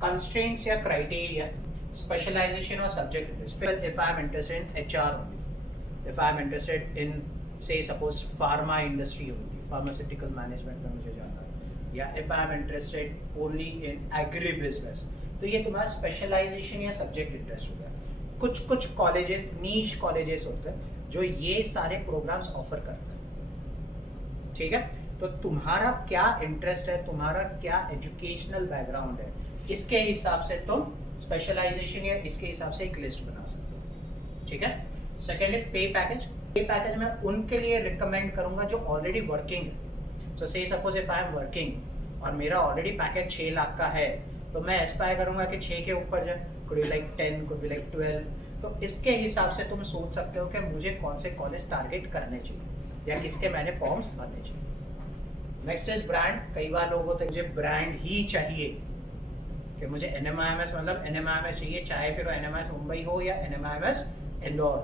constraints या criteria, specialization or subject interest. If I am interested in HR only, if I am interested in say suppose pharma industry only, pharmaceutical management में मुझे जाना है, या if I am interested only in agri business, तो ये तुम्हारा specialization या subject interest होगा। कुछ कुछ कॉलेजेस नीश कॉलेजेस होते हैं जो ये सारे प्रोग्राम्स ऑफर करते हैं, ठीक है। तो तुम्हारा क्या इंटरेस्ट है, तुम्हारा क्या एजुकेशनल बैकग्राउंड है, इसके हिसाब से तुम स्पेशलाइजेशन या इसके हिसाब से एक लिस्ट बना सकते हो, ठीक है। सेकेंड इज पे पैकेज। पे पैकेज मैं उनके लिए रिकमेंड करूंगा जो ऑलरेडी वर्किंग है। सो से suppose if I am working और मेरा ऑलरेडी पैकेज 6 लाख का है, तो मैं एस्पायर करूंगा कि 6 के ऊपर जाए, could be like 10, could be like 12। तो इसके हिसाब से तुम सोच सकते हो कि मुझे कौन से कॉलेज टारगेट करने चाहिए या किसके मैंने फॉर्म्स भरने चाहिए। Next is brand. कई बार लोग होते हैं मुझे ब्रांड ही चाहिए, कि मुझे NMIMS मतलब NMIMS चाहिए, चाहे फिर NMIMS मुंबई हो या NMIMS इंदौर,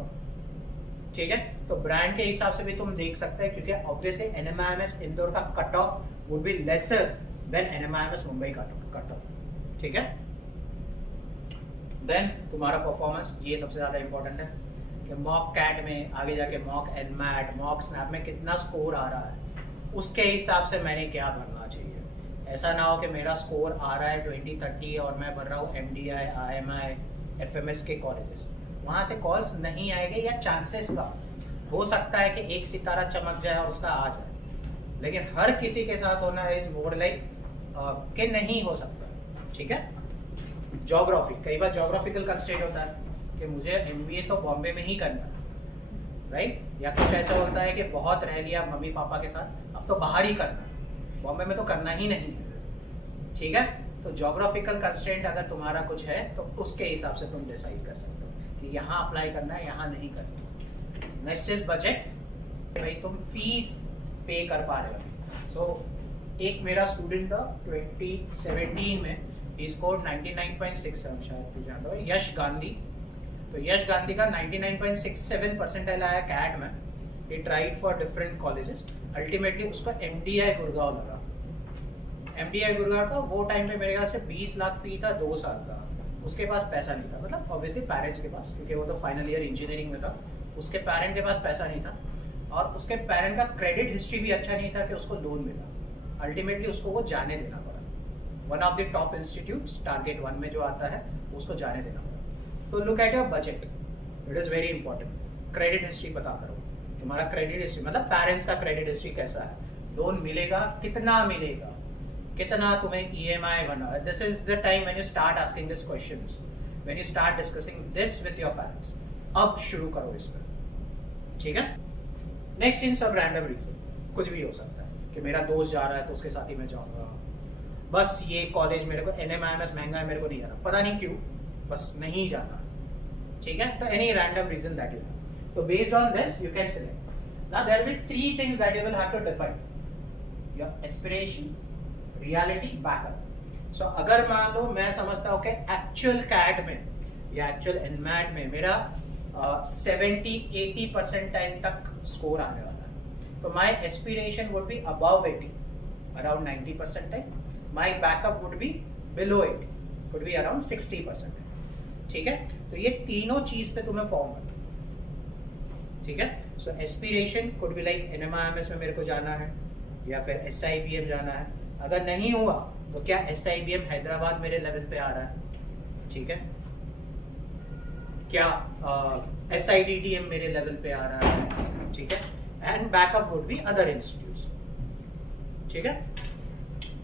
ठीक है। तो ब्रांड के हिसाब से भी तुम देख सकते हैं, क्योंकि ऑब्वियसली NMIMS इंदौर का cut off would be lesser than NMIMS Mumbai का कट ऑफ, ठीक है। देन तुम्हारा परफॉर्मेंस, ये सबसे ज्यादा इंपॉर्टेंट है कि मॉक कैट में आगे जाके मॉक एनमैट मॉक स्नैप में कितना स्कोर आ रहा है, उसके हिसाब से मैंने क्या भरना चाहिए। ऐसा ना हो कि मेरा स्कोर आ रहा है 20-30 और मैं भर रहा हूँ MDI, IMI, FMS के कॉलेजेस, वहां से कॉल्स नहीं आएंगे या चांसेस का हो सकता है कि एक सितारा चमक जाए और उसका आ जाए, लेकिन हर किसी के साथ होना इज मोर लाइक कि नहीं हो सकता, ठीक है। ज्योग्राफी, कई बार ज्योग्राफिकल कंस्ट्रेंट होता है कि मुझे MBA तो बॉम्बे में ही करना है, राइट। या कुछ ऐसा होता है कि बहुत रह लिया मम्मी पापा के साथ, अब तो बाहर ही करना है, बॉम्बे में तो करना ही नहीं है, ठीक है। तो ज्योग्राफिकल कंस्ट्रेंट अगर तुम्हारा कुछ है तो उसके हिसाब से तुम डिसाइड कर सकते हो कि यहाँ अप्लाई करना है, यहाँ नहीं करना। Next is budget. भाई तुम फीस पे कर पा रहे हो। सो एक मेरा स्टूडेंट था 2017 में, ही स्कोर्ड 99.67, शायद तू जानता हो, यश गांधी। तो यश गांधी का 99.67 परसेंटाइल आया कैट में। He tried for different colleges, ultimately उसको MDI गुड़गांव लगा। MDI गुड़गांव का वो टाइम पे मेरे ख्याल से 20 लाख फी था 2 साल का। उसके पास पैसा नहीं था, मतलब ऑब्वियसली पेरेंट्स के पास, क्योंकि वो तो फाइनल ईयर इंजीनियरिंग में था, उसके पेरेंट के पास पैसा नहीं था और उसके पेरेंट का क्रेडिट हिस्ट्री भी अच्छा नहीं था कि उसको लोन मिला। अल्टीमेटली उसको वो जाने देना पड़ा। One of the top institutes target 1 में जो आता है उसको जाने देना पड़ा। तो look at your budget, it is very important. Credit history पता करो, तुम्हारा क्रेडिट हिस्ट्री मतलब पेरेंट्स का क्रेडिट हिस्ट्री कैसा है, लोन मिलेगा, कितना मिलेगा, कितना तुम्हें EMI बना है। This is the time when you start asking this questions, when you start discussing this with your parents. अब शुरू करो इस पर, ठीक है। नेक्स्ट इन सब रैंडम रीजन, कुछ भी हो सकता है कि मेरा दोस्त जा रहा है तो उसके साथ ही मैं जाऊंगा, बस ये कॉलेज मेरे को NMIMS महंगा है, मेरे को नहीं जाना, पता नहीं क्यों, बस नहीं जाना, ठीक है। तो any random reason that you have, तो based on this you can select. Now there will 3 things that you will have to define, your aspiration, reality, backup. So अगर मान लो मैं समझता हूँ कि एक्चुअल कैट में या एक्चुअल एनमैट में मेरा 70-80 परसेंटाइल तक स्कोर आने वाला है, तो my aspiration would be above 80, around 90 percentile. My backup would be below 80, would be around 60 percentile, ठीक है। तो ये तीनों चीज पे तुम्हें फॉर्म करना, ठीक है। So aspiration could be like NMIMS में मेरे को जाना है या फिर SIBM जाना है। अगर नहीं हुआ तो क्या SIBM हैदराबाद मेरे लेवल पे आ रहा है, ठीक है, क्या SIDDM मेरे लेवल पे आ रहा है, ठीक है। And backup would B other institutes, ठीक है।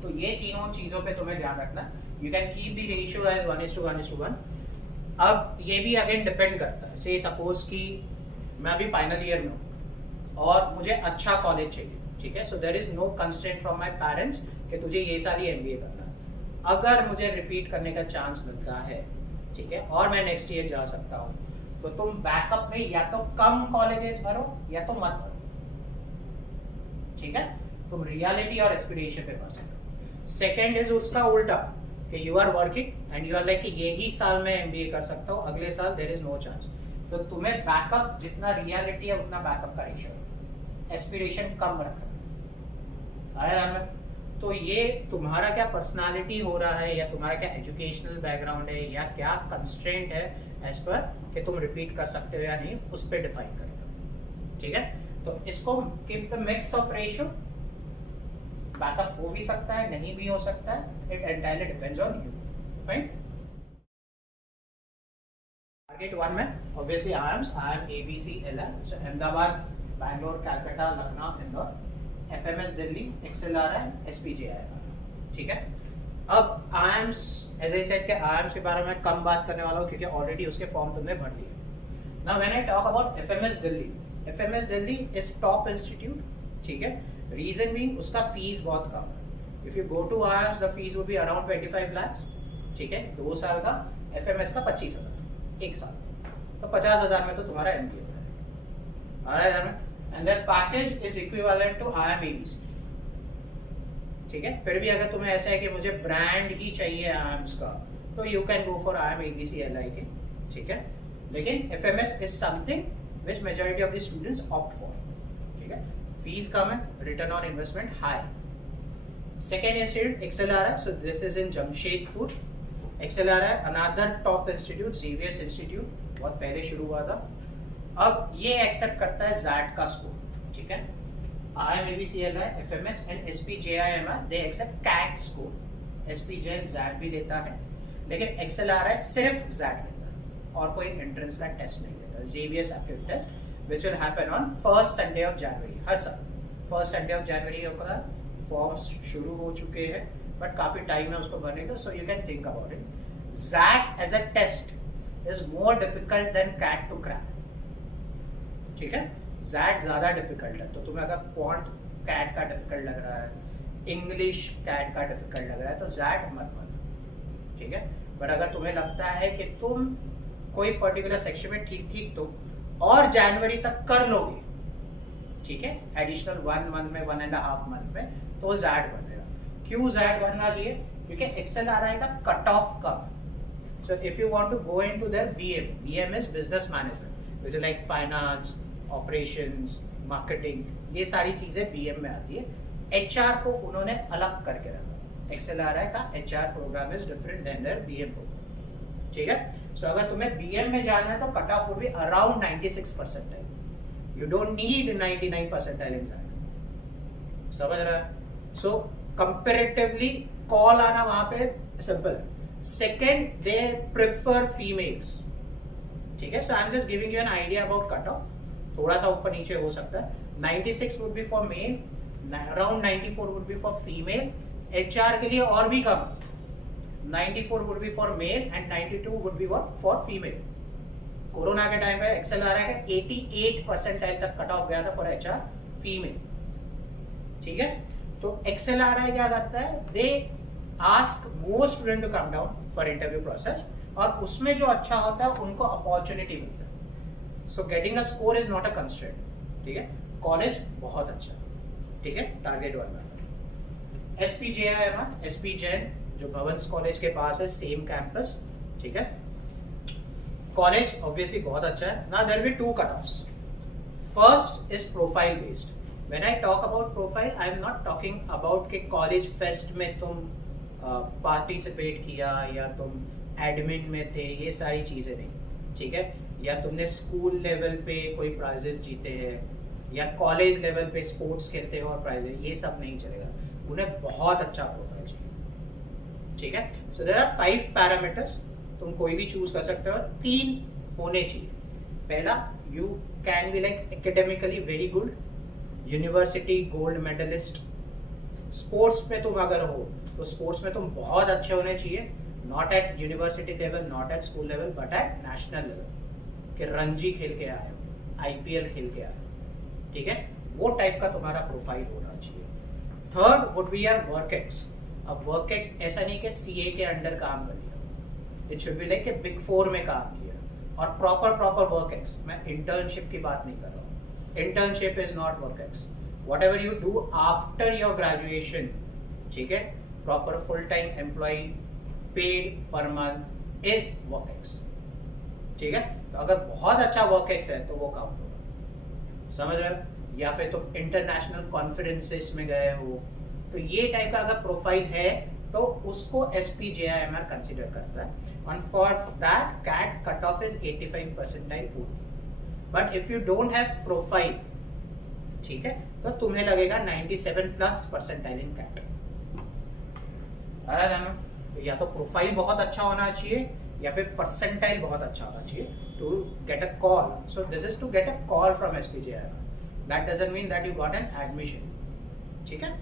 तो ये तीनों चीजों पे तुम्हें ध्यान रखना। You can keep the ratio as 1:1:1। अब ये भी अगेन डिपेंड करता है, से सपोज कि मैं अभी फाइनल ईयर में हूँ और मुझे अच्छा कॉलेज चाहिए, ठीक है। So there is no constraint from my parents कि तुझे ये साल ही MBA करना है। अगर मुझे रिपीट करने का चांस मिलता है, ठीक है, और मैं नेक्स्ट ईयर जा सकता हूँ, तो तुम बैकअप में या तो कम कॉलेजेस भरो या तो मत भरो, ठीक है। तुम रियलिटी और एस्पिरेशन पे भर सकते हो। सेकेंड इज उसका उल्टा कि you are working and you are like यही साल में MBA कर सकता हूँ, अगले साल देयर इज नो चांस। तो तुम्हें बैकअप जितना रियलिटी है उतना बैकअप का रेशियो, एस्पिरेशन कम रखना है। तो ये तुम्हारा क्या पर्सनालिटी हो रहा है, या तुम्हारा क्या एजुकेशनल बैकग्राउंड है, या क्या कंस्ट्रेंट है एज पर कि तुम रिपीट कर सकते हो या नहीं, उस पर डिफाइन करेगा। ठीक है, तो इसको keep the mix of ratio, backup हो भी सकता है, नहीं भी हो सकता है, it entirely depends on you. Fine. Target 1 में obviously I am ABCLI, so Ahmedabad, Bangalore, Calcutta, Lucknow, Indore, FMS Delhi, XLRI, SPJI। ठीक है, अब आईएम्स एज आई सेड के आईएम्स के बारे में कम बात करने वाला हूँ क्योंकि ऑलरेडी उसके फॉर्म तुमने भर दिए। Now when I talk about FMS Delhi is top institute. ठीक है, रीजन बीइंग उसका फीस बहुत कम है। If you go to IIMs the fees will be around 25 lakhs। ठीक है, 2 साल का, FMS का 25,000 1 साल, तो 50,000 में तो तुम्हारा MBA हो जाएगा। आ रहा है, and their package is equivalent to IIM ABC। ठीक है, फिर भी अगर तुम्हें ऐसा है कि मुझे ब्रांड ही चाहिए IIMs का, तो you can go for IIM ABCLI के। ठीक है, लेकिन FMS is something which majority of the students opt for। ठीक है, फीस कम है, return on investment high. Second institute XLRI, so this is in Jamshedpur. XLRI another top institute, ZVS institute, बहुत पहले शुरू हुआ था। अब ये एक्सेप्ट करता है ZAT का स्कोर। ठीक है, IIM ABCLI, FMS and SPJIMR they accept CAT score. SPJ ZAT भी लेता है, लेकिन XLRI सिर्फ ZAT लेता है और कोई एंट्रेंस का टेस्ट नहीं लेता। ZVS aptitude test which will happen on first Sunday of January, हर साल फर्स्ट संडे ऑफ जनवरी होगा। फॉर्म्स शुरू हो चुके हैं, बट काफी टाइम है उसको भरने का, so you can think about it. ZAT as a test is more difficult than CAT to crack. ठीक है, ZAT ज्यादा डिफिकल्ट है, तो तुम्हें अगर क्वांट CAT का डिफिकल्ट लग रहा है, इंग्लिश CAT का डिफिकल्ट लग रहा है, तो ZAT मत मानो। ठीक है, बट अगर तुम्हें लगता है कि तुम कोई पर्टिकुलर सेक्शन में ठीक तो और जनवरी तक कर लोगे, ठीक है, एडिशनल 1 मंथ में, 1.5 मंथ में, तो ZAT बनेगा। क्यों ZAT बनना चाहिए? क्योंकि XLRI का कट ऑफ कम है। So if you want to go into their BM is business management, which is like finance, operations, marketing, ये सारी चीजें BM में आती है। HR को उन्होंने अलग करके रखा। XLRI का HR programme is different than their BM programme. ठीक है, सो अगर तुम्हें BM में जाना है तो cut off would be around 96%। You don't need 99% in that. समझ रहा है? सो कंपैरेटिवली कॉल आना वहां पे सिंपल है। Second, they prefer females. ठीक है, so I am just giving you an idea about cut off, थोड़ा सा ऊपर नीचे हो सकता है। 96 would be for male, around 94 would be for female. HR के लिए और भी कम, 94 would be for male and 92 would be for female. Corona के टाइम पे XLRI का 88 परसेंटाइल तक कट ऑफ गया था फॉर HR फीमेल। ठीक है, तो XLRI क्या करता है, they ask more student to come down for interview process, और उसमें जो अच्छा होता है उनको अपॉर्चुनिटी मिलता है। So getting a score is not a constraint. ठीक है, कॉलेज बहुत अच्छा। ठीक है, टारगेट 1 में SPJIMR, SP जैन जो भवंस कॉलेज के पास है, सेम कैंपस। ठीक है, कॉलेज ऑब्वियसली बहुत अच्छा है ना। There will be 2 cut offs. First is profile based. When I talk about profile, I am not talking about कि कॉलेज फेस्ट में तुम पार्टिसिपेट किया या तुम एडमिन में थे, ये सारी चीजें नहीं। ठीक है, या तुमने स्कूल लेवल पे कोई प्राइजेस जीते हैं, या कॉलेज लेवल पे स्पोर्ट्स खेलते हो और प्राइजेस, ये सब नहीं चलेगा। उन्हें बहुत अच्छा प्रोफाइल चाहिए। ठीक है, सो देयर आर 5 पैरामीटर्स, तुम कोई भी चूज कर सकते हो। 3 होने चाहिए। पहला, you can be like academically very good, university gold medallist. Sports में तुम अगर हो तो स्पोर्ट्स में तुम बहुत अच्छे होने चाहिए, not at university level, not at school level, but at national level, कि रणजी खेल के आए हो, IPL खेल के आए हो। ठीक है, वो टाइप का तुम्हारा प्रोफाइल होना चाहिए। Third would be your work ex. अब वर्क एक्स ऐसा नहीं कि CA के अंडर काम कर लिया, इट शुड बी लाइक कि बिग 4 में काम किया, और प्रॉपर वर्क एक्स। मैं इंटर्नशिप की बात नहीं कर रहा हूँ। Internship is not work ex. Whatever you do after your graduation, ठीक है, proper full time employ paid per month is work ex. ठीक है, तो अगर बहुत अच्छा वर्क एक्स है तो वो काउंट होगा। समझ रहे हो? या फिर तुम इंटरनेशनल कॉन्फ्रेंसेस में गए हो, तो ये टाइप का अगर प्रोफाइल है तो उसको SPJIMR कंसिडर करता है, and for that CAT cutoff is 85 percentile only. But if you don't have profile, ठीक है, तो तुम्हें लगेगा 97 प्लस परसेंटाइल इन CAT। तो या तो प्रोफाइल बहुत अच्छा होना चाहिए या फिर परसेंटाइल बहुत अच्छा होना चाहिए to get a call. So this is to get a call from SPJIMR, that doesn't mean that you got an admission, ठीक है।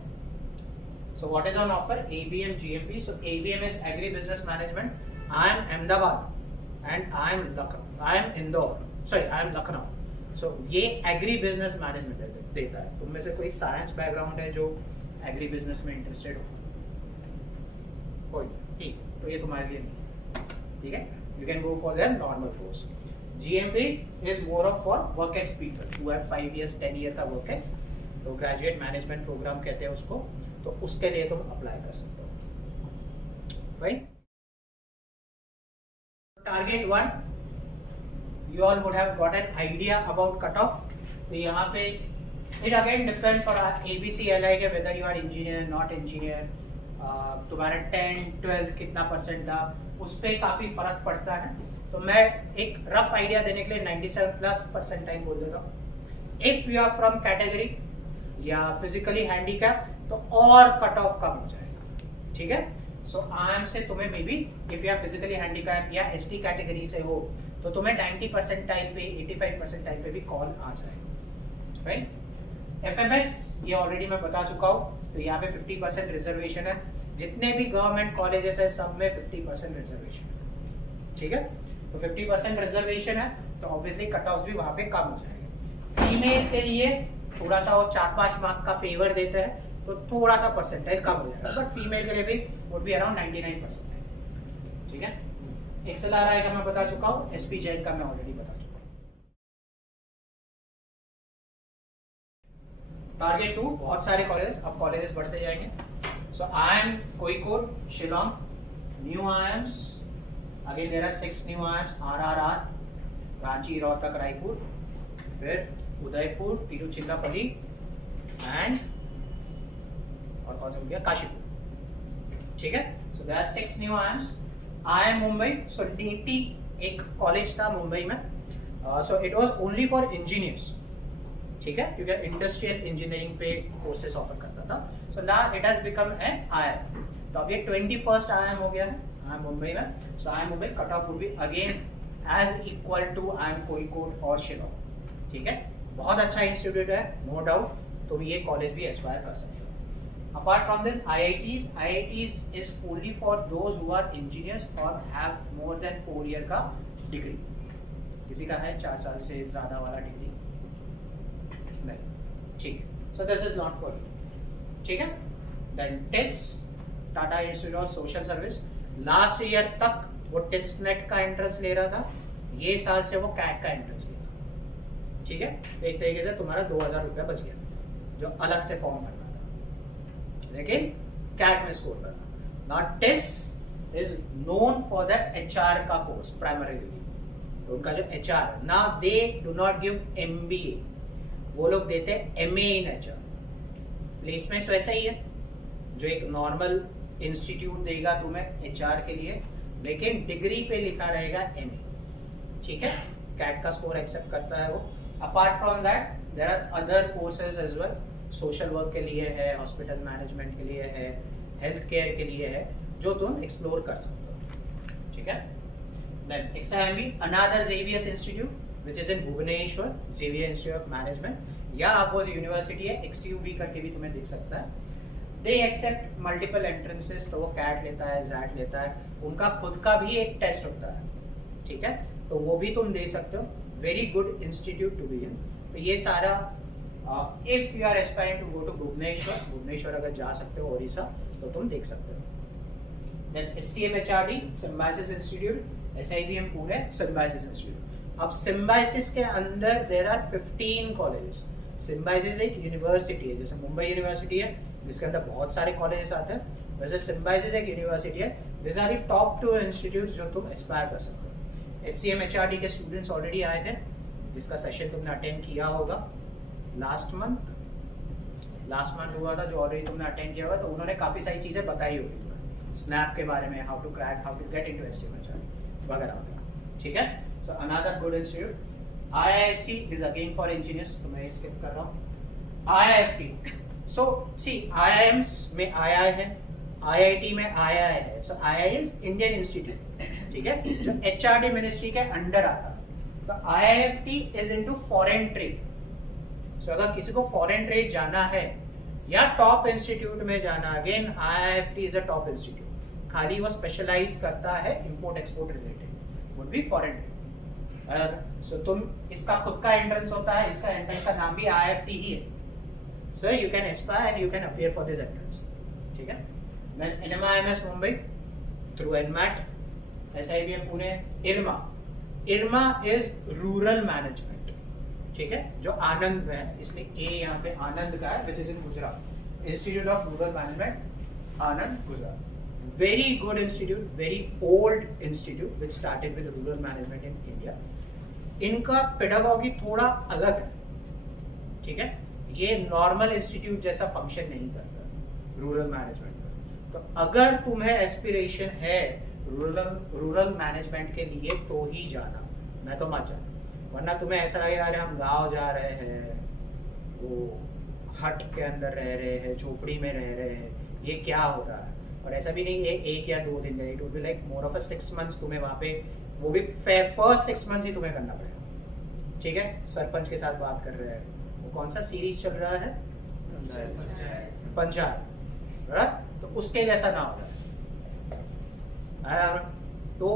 So what is on offer? ABM GMP. So ABM is Agri Business Management. I am Ahmedabad and I am Indore. Sorry, I am Lucknow. So ये Agri Business Management देता है। तुम में से कोई science background है जो एग्री बिजनेस में इंटरेस्टेड हो? कोई? ठीक, तो ये तुम्हारे लिए नहीं, ठीक है। You can go for their normal course. GMP is more of for work ex people who have 5 years 10 year का work ex, तो ग्रेजुएट मैनेजमेंट प्रोग्राम कहते हैं उसको, तो उसके लिए तुम अप्लाई कर सकते हो, right. Target 1, you all would have got an idea about cutoff। तो यहाँ पे it again depends for ABCLI के whether you are engineer not engineer, तुम्हारा 10 12 कितना परसेंट था, उस पर काफी फर्क पड़ता है। तो मैं एक रफ आइडिया देने के लिए 97 प्लस परसेंटाइल बोल देता हूँ। If you are from category या फिजिकली हैंडीकैप तो और कट ऑफ कम हो जाएगा, ठीक है। सो आराम से तुम्हें maybe if you are physically handicap या ST कैटेगरी से हो तो तुम्हें 90 परसेंटाइल पे 85 परसेंटाइल पे भी कॉल आ जाएगा, राइट। FMS ये ऑलरेडी मैं बता चुका हूँ, तो यहाँ पे 50% रिजर्वेशन है। जितने भी गवर्नमेंट कॉलेजेस है सब में 50% रिजर्वेशन है, ठीक है। तो 50% रिजर्वेशन है तो ऑब्वियसली कट ऑफ भी वहां पे कम हो जाएगा। फीमेल के लिए थोड़ा सा वो 4-5 मार्क का फेवर देते हैं तो थोड़ा सा परसेंटाइल कम हो जाएगा, बट फीमेल के लिए भी वुड बी अराउंड 99%, ठीक है। XLRI का मैं बता चुका हूँ, SPJIMR का मैं ऑलरेडी बता चुका हूँ। टारगेट 2, बहुत सारे कॉलेजेस, अब कॉलेजेस बढ़ते जाएंगे। So IIM Kozhikode Shillong, new IIMs, again there are 6 new IIMs, RRR Ranchi, Rohtak, Raipur, फिर उदयपुर, तिरुचिरापल्ली एंड और कौन सा हो गया, काशीपुर, ठीक है। So there are 6 new IIMs। IIM Mumbai, so DT एक कॉलेज था मुंबई में, so it was only for engineers, ठीक है, क्योंकि इंडस्ट्रियल इंजीनियरिंग पे कोर्सेस ऑफर करता था। So now it has become an IIM। तो अब ये 21st IIM हो गया है IIM मुंबई में। So IIM Mumbai cut off would be again as equal to IIM Kozhikode और शिलोंग, ठीक है। बहुत अच्छा इंस्टीट्यूट है, नो डाउट, तो ये कॉलेज भी एस्पायर कर सकते हो। Apart from this, IITs is only for those who are engineers or have more than 4 year का डिग्री। किसी का है 4 साल से ज्यादा वाला डिग्री? नहीं, ठीक है। So this is not for you, ठीक है। Then TISS, Tata institute of social service, last year तक वो टेस्ट नेट का एंट्रेंस ले रहा था, ये साल से वो कैट का एंट्रेंस ले रहा है, ठीक है। तो एक तरीके से तुम्हारा 2000 रुपया बच गया, जो अलग से फॉर्म भरना, लेकिन कैट में स्कोर करना। Not test is known for the HR का कोर्स प्राइमरीली, तो उनका जो HR ना, they do not give MBA, वो लोग देते हैं MA इन HR। प्लेसमेंट्स वैसा ही है जो एक नॉर्मल इंस्टीट्यूट देगा तुम्हें HR के लिए, लेकिन डिग्री पे लिखा रहेगा MA, ठीक है। कैट का स्कोर एक्सेप्ट करता है वो। Apart from that there are other courses as well, social work के लिए है, हॉस्पिटल मैनेजमेंट के लिए है, हेल्थ केयर के लिए है, जो तुम एक्सप्लोर कर सकते हो, ठीक है। Then XIMB, another Xavier's institute which is in Bhubaneswar, Xavier institute of management, या आप वो यूनिवर्सिटी है XUB करके भी तुम्हें दिख सकता है। दे एक्सेप्ट मल्टीपल एंट्रेंसेस, तो वो कैट लेता है, जैट लेता है, उनका खुद का भी एक टेस्ट होता है, ठीक है, तो वो भी तुम दे सकते हो। Very good institute to be in. तो ये सारा if you are aspiring to go to Bhubaneswar अगर जा सकते हो ओडिशा, तो तुम देख सकते हो। Then STM HRD Symbiosis institute, SIBM Pune Symbiosis institute. अब सिम्बायोसिस के अंदर देयर आर 15 कॉलेजेस। सिम्बायोसिस एक यूनिवर्सिटी है, जैसे मुंबई यूनिवर्सिटी है जिसके अंदर बहुत सारे कॉलेजेस आते हैं, वैसे सिम्बायोसिस एक यूनिवर्सिटी है। This are the top 2 institutes जो तुम एस्पायर कर सकते हो। STM HRD के स्टूडेंट्स ऑलरेडी आए थे, जिसका सेशन तुमने अटेंड किया होगा लास्ट मंथ, लास्ट मंथ हुआ था जो ऑलरेडी तुमने अटेंड किया हुआ, तो उन्होंने काफ़ी सारी चीज़ें बताई होगी तुम्हें स्नैप के बारे में, how to crack, how to get into STM वगैरह वगैरह, ठीक है। So another good institute IISc is again for engineers, तो मैं स्किप कर रहा हूँ। IIFT, सो सी IIMs में II है, IIT में II है, सो II इज इंडियन इंस्टीट्यूट, ठीक है, जो HRD मिनिस्ट्री के अंडर आता है। तो IIFT is into foreign trade. So अगर किसी को फॉरेन ट्रेड जाना है या टॉप इंस्टीट्यूट में जाना, again IIFT is a top institute, खाली वो स्पेशलाइज करता है import export related, would be foreign trade. So तुम इसका खुद का एंट्रेंस होता है, इसका एंट्रेंस का नाम भी IIFT ही है, so you can aspire and you can appear for this entrance, ठीक है। Then NMIMS Mumbai through NMAT, SIBM Pune, IRMA is rural management, ठीक है, जो आनंद में है, इसलिए ए यहाँ पे आनंद का है, विच is in Gujarat, institute of rural management Anand Gujarat. Very good institute, very old institute which started with rural management in India. इनका पेडागॉजी थोड़ा अलग है, ठीक है, ये नॉर्मल इंस्टीट्यूट जैसा फंक्शन नहीं करता रूरल मैनेजमेंट का। तो अगर तुम्हें एस्पिरेशन है रूरल मैनेजमेंट के लिए तो ही जाना, मैं तो मत जाना, वरना तुम्हें ऐसा लगेगा अरे हम गांव जा रहे हैं, वो हट के अंदर रह रहे हैं, झोपड़ी में रह रहे हैं, ये क्या हो रहा है। और ऐसा भी नहीं एक या 2 दिन, it would be like more of a 6 months तुम्हें वहाँ पे, वो भी फर्स्ट 6 मंथ्स ही तुम्हें करना पड़ेगा, ठीक है। सरपंच के साथ बात कर रहे हैं, वो कौन सा सीरीज चल रहा है, पंचायत, तो उसके जैसा ना होगा। तो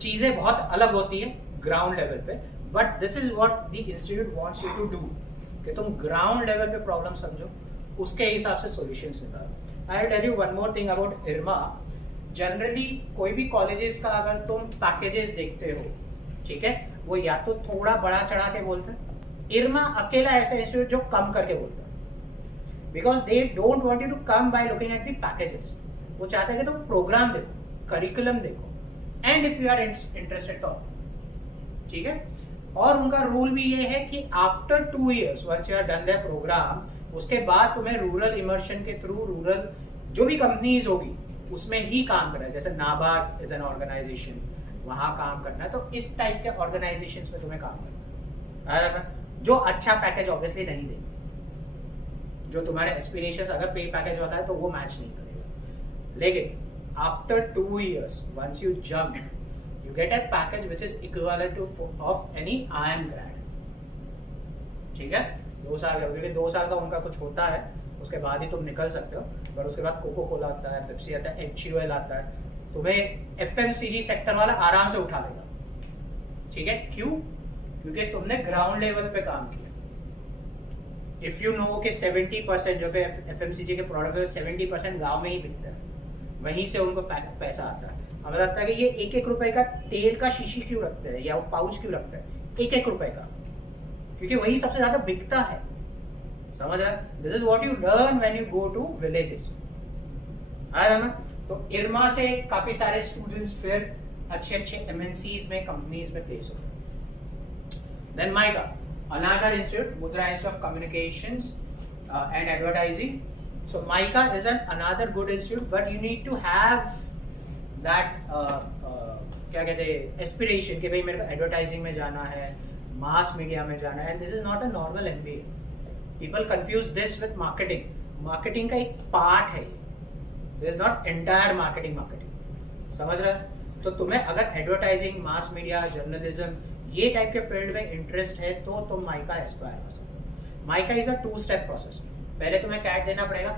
चीजें बहुत अलग होती है ग्राउंड लेवल पे, but this is what the institute wants you to do, कि तुम ग्राउंड लेवल पे प्रॉब्लम समझो, उसके हिसाब से सॉल्यूशंस निकालो। I will tell you one more thing about IRMA। Generally कोई भी कॉलेजेस का अगर तुम पैकेजेस देखते हो, ठीक है, वो या तो थोड़ा बड़ा चढ़ा के बोलते हैं, IRMA अकेला ऐसा इंस्टीट्यूट जो कम करके बोलता है, because they don't want you to come by looking at the packages. वो चाहते हैं कि तुम प्रोग्राम देखो, करिकुलम देखो, and if you are interested तो, ठीक है। और उनका रूल भी ये है कि after 2 years once you are done their programme, उसके बाद तुम्हें रूरल इमर्शन के थ्रू रूरल जो भी कंपनीज होगी उसमें ही काम करना है, जैसे नाबार्ड इज एन ऑर्गेनाइजेशन, वहां काम करना है। तो इस टाइप के ऑर्गेनाइजेशंस में तुम्हें काम करना है, जो अच्छा पैकेज ऑब्वियसली नहीं देंगे, जो तुम्हारे एस्पिरेशंस, अगर पे पैकेज होता है तो वो मैच नहीं करेगा। लेकिन after 2 years, once you jump, you get a package which is equivalent to of any IIM grad, ठीक है। 2 साल का, क्योंकि 2 साल का उनका कुछ होता है, उसके बाद ही तुम निकल सकते हो, पर उसके बाद कोको कोला आता है, पेप्सी आता है, HUL आता है, तुम्हें FMCG सेक्टर वाला आराम से उठा लेगा, ठीक है। क्यों? क्योंकि तुमने ग्राउंड लेवल पे काम किया। इफ यू नो कि 70% जो FMCG के प्रोडक्ट्स है 70% गाँव में ही बिकते हैं, वहीं से उनको पैसा आता है। हमें लगता है कि ये 1-1 रुपए का तेल का शीशी क्यों रखते हैं या वो पाउच क्यों रखते हैं 1-1 रुपए का, क्योंकि वही सबसे ज्यादा बिकता है, समझ रहा है। This is what you learn when you go to villages, आया ना। तो IRMA से काफी सारे स्टूडेंट्स फिर अच्छे MNCs में, कंपनीज में प्लेस होते हैं। देन MICA, अनदर इंस्टीट्यूट, मुद्रा institute of communications and advertising. So MICA is another good institute, but you need to have that क्या कहते हैं एस्पिरेशन कि भाई मेरे को एडवर्टाइजिंग में जाना है, मास मीडिया में जाना है, and this is not a normal MBA। People confuse this with marketing. Marketing का एक पार्ट है, this is not entire marketing, समझ रहे हैं। तो तुम्हें अगर एडवर्टाइजिंग, मास मीडिया, जर्नलिज्म, ये टाइप के फील्ड में इंटरेस्ट है तो तुम MICA एस्पायर कर सकते हो। MICA is a 2-step process. पहले तुम्हें कैट देना पड़ेगा,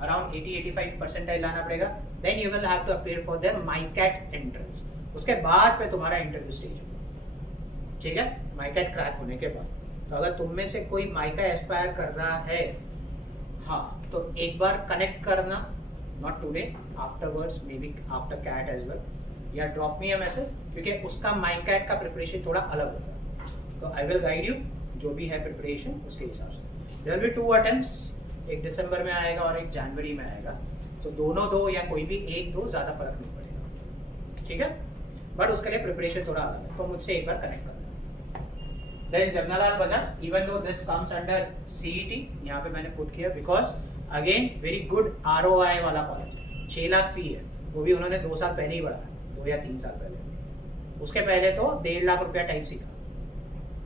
अराउंड 80-85 परसेंटाइल लाना पड़ेगा, then you will have to appear for their MyCat entrance. उसके बाद फिर तुम्हारा इंटरव्यू स्टेज होगा, ठीक है, MyCat क्रैक होने के बाद। तो अगर तुम में से कोई MICA एस्पायर कर रहा है, हाँ, तो एक बार कनेक्ट करना, not today, afterwards, maybe after CAT as well, या ड्रॉप मी अ मैसेज, क्योंकि उसका MyCat का प्रिपरेशन थोड़ा अलग होता है। तो आई विल गाइड यू जो भी है प्रिपरेशन उसके हिसाब से। देयर विल बी 2 अटेम्प्ट्स, एक दिसंबर में आएगा और एक जनवरी में आएगा, तो दोनों 2 या कोई भी 1-2 ज्यादा फर्क नहीं पड़ेगा, ठीक है। बट उसके लिए प्रिपरेशन थोड़ा अलग है, तो मुझसे एक बार कनेक्ट करना। Then Jamnalal Bajaj, even though this comes under CET, यहाँ पे मैंने पुट किया because again very good ROI वाला कॉलेज, 6 लाख फी है, वो भी उन्होंने 2 साल पहले ही बढ़ाया, 2 या 3 साल पहले, उसके पहले तो 1.5 लाख रुपया टाइप सी था,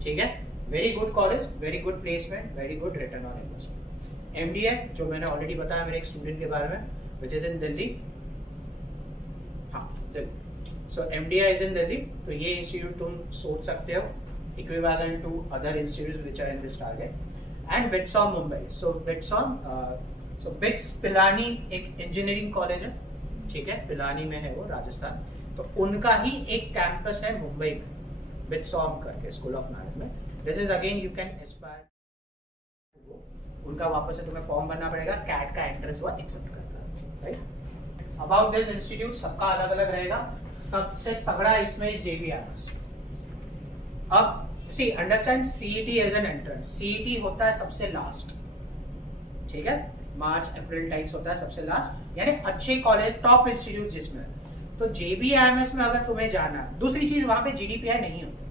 ठीक है। Very good college, very good placement, very good return on investment. MDI जो मैंने ऑलरेडी बताया मेरे एक स्टूडेंट के बारे में, विच इज इन दिल्ली, हाँ Delhi, so MDI is in Delhi, तो ये इंस्टीट्यूट तुम सोच सकते हो equivalent to other institutes which are in this target. And BITSoM Mumbai, so BITS Pilani एक इंजीनियरिंग कॉलेज है, ठीक है, पिलानी में है वो, राजस्थान, तो उनका ही एक कैंपस है मुंबई में, बिट्सॉन करके, school of management. This is again you can Aspire, उनका वापस से तुम्हें फॉर्म भरना पड़ेगा, कैट का एंट्रेंस हुआ एक्सेप्ट करना, राइट। अबाउट दिस इंस्टीट्यूट सबका अलग अलग रहेगा, सबसे तगड़ा इसमें इस JBRS। अब see understand, CET as an entrance, CET होता है सबसे लास्ट, ठीक है, मार्च अप्रैल टाइप्स होता है सबसे लास्ट, यानी अच्छे कॉलेज टॉप इंस्टीट्यूट जिसमें, तो JBIMS में अगर तुम्हें जाना है, दूसरी चीज वहां पे GDPI नहीं होता,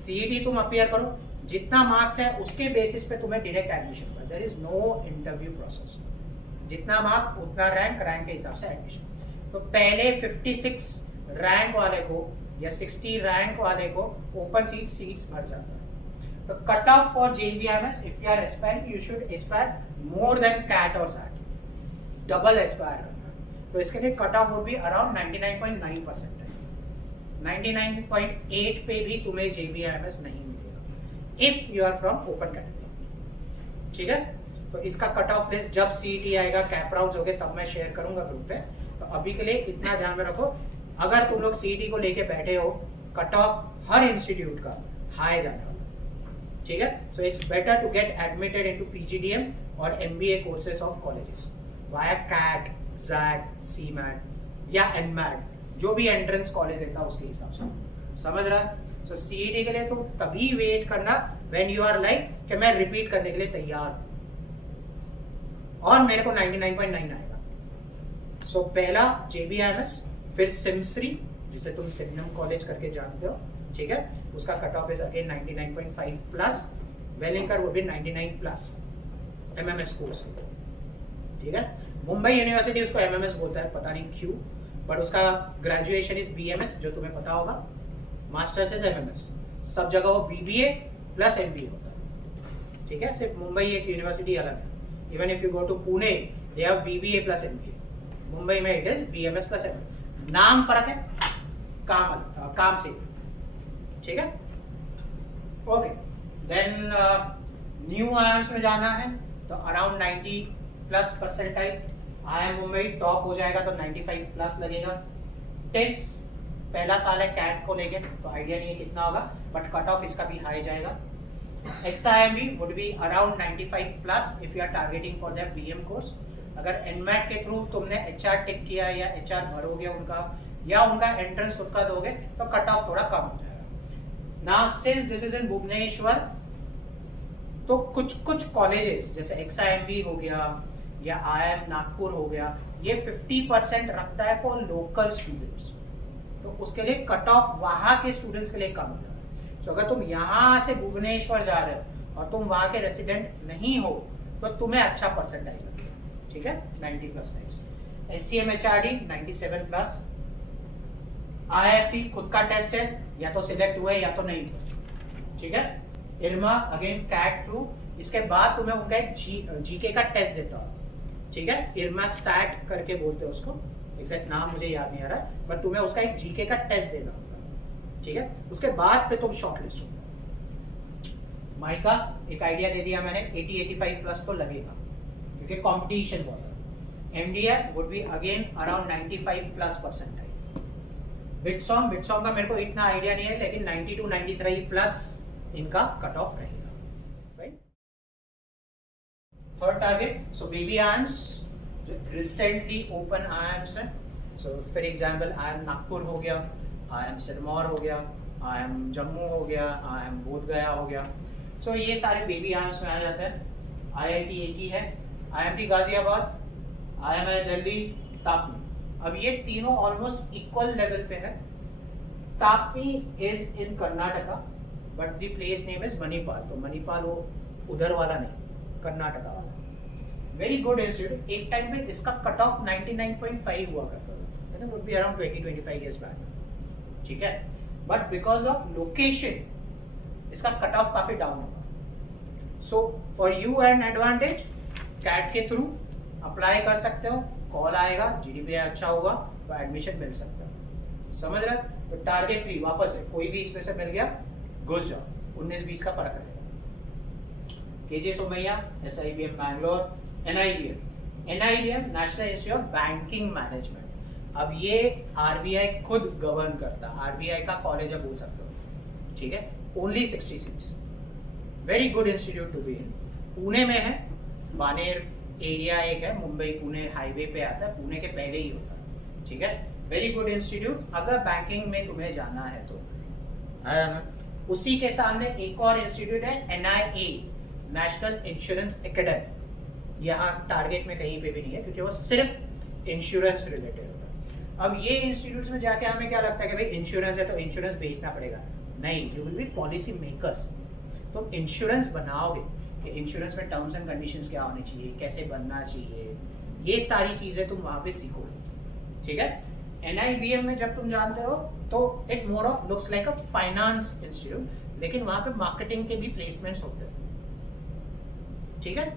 CET तुम अपियर करो, जितना मार्क्स है उसके बेसिस पे तुम्हें डायरेक्ट एडमिशन पर, there is no interview process, जितना मार्क उतना रैंक, रैंक के हिसाब से एडमिशन। तो पहले 56 रैंक वाले को या 60 रैंक वाले को ओपन सीट्स भर जाता है। तो cut off for JBIMS, if you are aspiring, you should aspire more than CAT और सैट, डबल एस्पायर करना, तो इसके लिए cut off would be around 99.9%, 99.8 पे भी तुम्हें JBIMS नहीं मिलेगा if you are from open category, ठीक है। तो इसका कट ऑफ लिस्ट जब CET आएगा, कैप राउंड्स हो गए, तब मैं शेयर करूंगा ग्रुप पे। तो अभी के लिए इतना ध्यान में रखो, अगर तुम लोग CET को लेके बैठे हो, कट ऑफ हर इंस्टीट्यूट का हाई जाने वाला, ठीक है। So it's better to get admitted into PGDM और MBA courses of colleges via CAT, ZAT, CMAT या NMAT, जो भी एंट्रेंस कॉलेज देता है उसके हिसाब से, समझ रहा है। सो CET के लिए तुम तभी वेट करना व्हेन यू आर लाइक कि मैं रिपीट करने के लिए तैयार हूं और मेरे को 99.9 आएगा। सो पहला JBIMS, फिर सिम्सरी जिसे तुम सिग्नम कॉलेज करके जानते हो, ठीक है, उसका cut off is again 99.5 plus, Welingkar वो भी 99 प्लस, MMS कोर्स, ठीक है। मुंबई यूनिवर्सिटी उसको MMS बोलता है, पता नहीं क्यों, बट उसका ग्रेजुएशन इज BMS, जो तुम्हें पता होगा, मास्टर्स इज MMS, सब जगह वो BBA प्लस MBA होता है, ठीक है। सिर्फ मुंबई एक यूनिवर्सिटी अलग है, even if you go to Pune they have BBA plus MBA, Mumbai में it is BMS plus MBA, नाम फर्क है, काम से, ठीक है। ओके, देन न्यू IIMs में जाना है तो around 90 plus percentile, IIM Mumbai top हो जाएगा तो 95 प्लस लगेगा। टेस्ट पहला साल है कैट को लेके, तो आइडिया नहीं है कितना होगा, बट कट ऑफ इसका भी हाई जाएगा। XIMB would be around 95 plus if you are targeting for their BM course। अगर NMAT के थ्रू तुमने HR टिक किया या HR भरोगे उनका, या उनका एंट्रेंस खुद का दोगे, तो कट ऑफ थोड़ा कम हो जाएगा। Now since this is in Bhubaneswar, तो कुछ कॉलेजेस जैसे XIMB हो गया या IIM नागपुर हो गया, ये 50% रखता है फॉर लोकल स्टूडेंट्स, तो उसके लिए कट ऑफ वहां के स्टूडेंट्स के लिए कम हो जाएगा। तो अगर तुम यहाँ से भुवनेश्वर जा रहे हो और तुम वहां के रेसिडेंट नहीं हो, तो तुम्हें अच्छा परसेंटाइल लगेगा, ठीक है, 90 plus types. SCM HRD 97 plus. IIFT खुद का टेस्ट है, या तो सिलेक्ट हुए या तो नहीं, ठीक है। IRMA अगेन कैट थ्रू, इसके बाद तुम्हें उनका एक GK का टेस्ट देता हो, ठीक है, IRMA SAT करके बोलते हैं उसको, एग्जैक्ट नाम मुझे याद नहीं आ रहा है, बट तुम्हें उसका एक GK का टेस्ट देना होगा, ठीक है। उसके बाद फिर तुम शॉर्टलिस्ट हो। माइका एक आइडिया दे दिया मैंने, 80-85 प्लस तो लगेगा क्योंकि कंपटीशन बहुत है। MDI would be again around 95 plus percentile. BITSoM का मेरे को इतना आइडिया नहीं है, लेकिन 90-93 प्लस इनका कट ऑफ रहेगा, right. Third target, so baby IIMs जो रिसेंटली ओपन IIMs है, सो फॉर एग्जांपल IIM नागपुर हो गया, IIM सिरमौर हो गया, IIM जम्मू हो गया, IIM बोध गया हो गया, सो ये सारे बेबी IIMs में आ जाते हैं। IIT एक ही है, IIMT गाजियाबाद, IIM दिल्ली, तापी। अब ये तीनों ऑलमोस्ट इक्वल लेवल पे है। Tapi is in Karnataka but the place name is Manipal. तो मणिपाल वो उधर वाला नहीं, कर्नाटका वाला। Very good institute. एक टाइम में इसका कट ऑफ 99.5 हुआ करता था, है ना, would be around 20-25 years back, ठीक है। बट बिकॉज ऑफ लोकेशन इसका कट ऑफ काफी डाउन होगा। So for you an advantage, CAT के थ्रू अप्लाई कर सकते हो, कॉल आएगा, जीडीपीआई अच्छा होगा तो एडमिशन मिल सकता है, समझ रहे। तो टारगेट 3 वापस है, कोई भी इसमें से मिल गया घुस जाओ, 19-20 का फर्क रहेगा। KJ Somaiya, SIBM Bangalore, NIBM national institute of banking management. अब ये RBI खुद गवर्न करता, RBI का कॉलेज है बोल सकते हो, ठीक है। Only 60 seats, very good institute to be in. Pune में है, बानेर एरिया एक है, मुंबई पुणे हाईवे पे आता है, पुणे के पहले ही होता है, ठीक है। वेरी गुड इंस्टीट्यूट अगर बैंकिंग में तुम्हें जाना है तो। उसी के सामने एक और इंस्टीट्यूट है NIA, नेशनल इंश्योरेंस एकेडमी। यहाँ टारगेट में कहीं पे भी नहीं है क्योंकि वो सिर्फ इंश्योरेंस रिलेटेड होता है। अब ये इंस्टीट्यूट्स में जाके हमें क्या लगता है कि भाई इंश्योरेंस है तो इंश्योरेंस बेचना पड़ेगा, नहीं, you will be policy makers. तुम इंश्योरेंस बनाओगे कि इंश्योरेंस में टर्म्स एंड कंडीशंस क्या होनी चाहिए, कैसे बनना चाहिए, ये सारी चीजें तुम वहां पे सीखोगे, ठीक है। NIBM में जब तुम जानते हो तो it more of looks like a finance institute, लेकिन वहां पे मार्केटिंग के भी प्लेसमेंट्स होते हैं, ठीक है।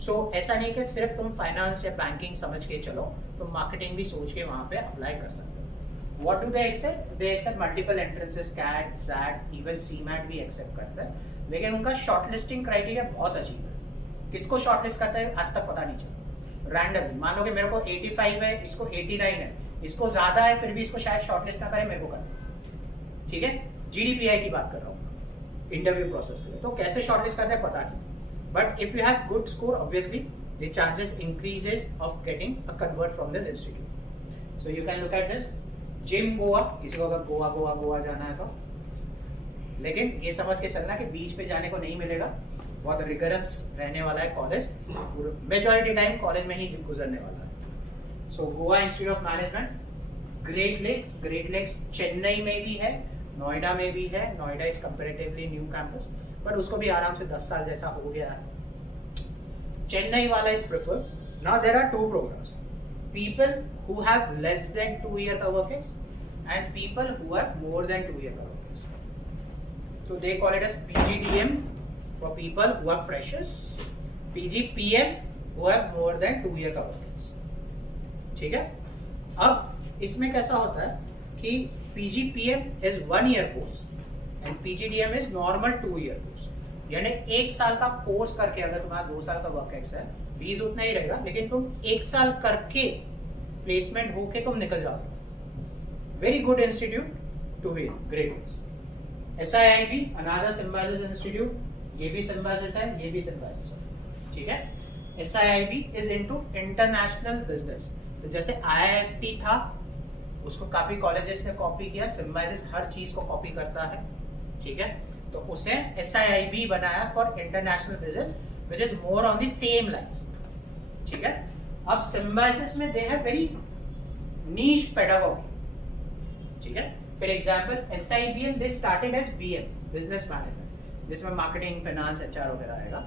सो ऐसा नहीं कि सिर्फ तुम फाइनेंस या बैंकिंग समझ के चलो, तुम मार्केटिंग भी सोच के वहां पे अप्लाई कर सकते हो। What do they accept? They accept multiple entrances, CAT, SAT, even CMAT भी एक्सेप्ट करता है, लेकिन उनका शॉर्टलिस्टिंग क्राइटेरिया बहुत अजीब है। किसको शॉर्टलिस्ट करता है आज तक पता नहीं चला, रैंडम। मान लो कि मेरे को 85 है, इसको 89 है, इसको ज्यादा है, फिर भी इसको शायद शॉर्टलिस्ट ना करे, मेरे को करे, ठीक है। GDPI की बात कर रहा हूँ इंटरव्यू प्रोसेस के लिए, तो कैसे शॉर्टलिस्ट करते हैं पता नहीं। But if you have good score, obviously the chances increases of getting a convert from this institute. So you can look at this gym Goa, किसी को अगर गोवा जाना है तो, लेकिन ये समझ के चलना कि बीच पे जाने को नहीं मिलेगा, बहुत रिगरस रहने वाला है कॉलेज, मेजॉरिटी टाइम कॉलेज में ही गुजरने वाला है। So Goa Institute of Management, Great Lakes Chennai में भी है, नोएडा में भी है। Noida is comparatively new campus, but उसको भी आराम से 10 साल जैसा हो गया है। चेन्नई वाला is prefer. Now there are 2 programmes, people who have less than 2 year का work experience and people who have more than 2 year का work experience. So they call it as PGDM for people who are freshers, PGPM who have more than 2 year का work experience, ठीक है। अब इसमें कैसा होता है कि PGPM is 1 year course and PGDM is normal 2 year course, यानी 1 साल का कोर्स करके अगर तुम्हारा 2 साल का वर्क एक्स है, फीस उतना ही रहेगा, लेकिन तुम 1 साल करके प्लेसमेंट होके तुम निकल जाओगे। Very good institute to be, great. SIIB another Symbiosis institute, ये भी सिम्बायोसिस है, ये भी सिम्बायोसिस है, ठीक है। SIIB is into international business. तो जैसे IIFT था, उसको काफी कॉलेजेस ने कॉपी किया, सिम्बायोसिस हर चीज को कॉपी करता है, ठीक है। तो उसे SIIB बनाया for international business which is more on the same lines, ठीक है। अब सिम्बायोसिस में they have very niche pedagogy, ठीक है। For example, SIBM they started as BM, business management, जिसमें मार्केटिंग, फाइनेंस, HR वगैरह आएगा।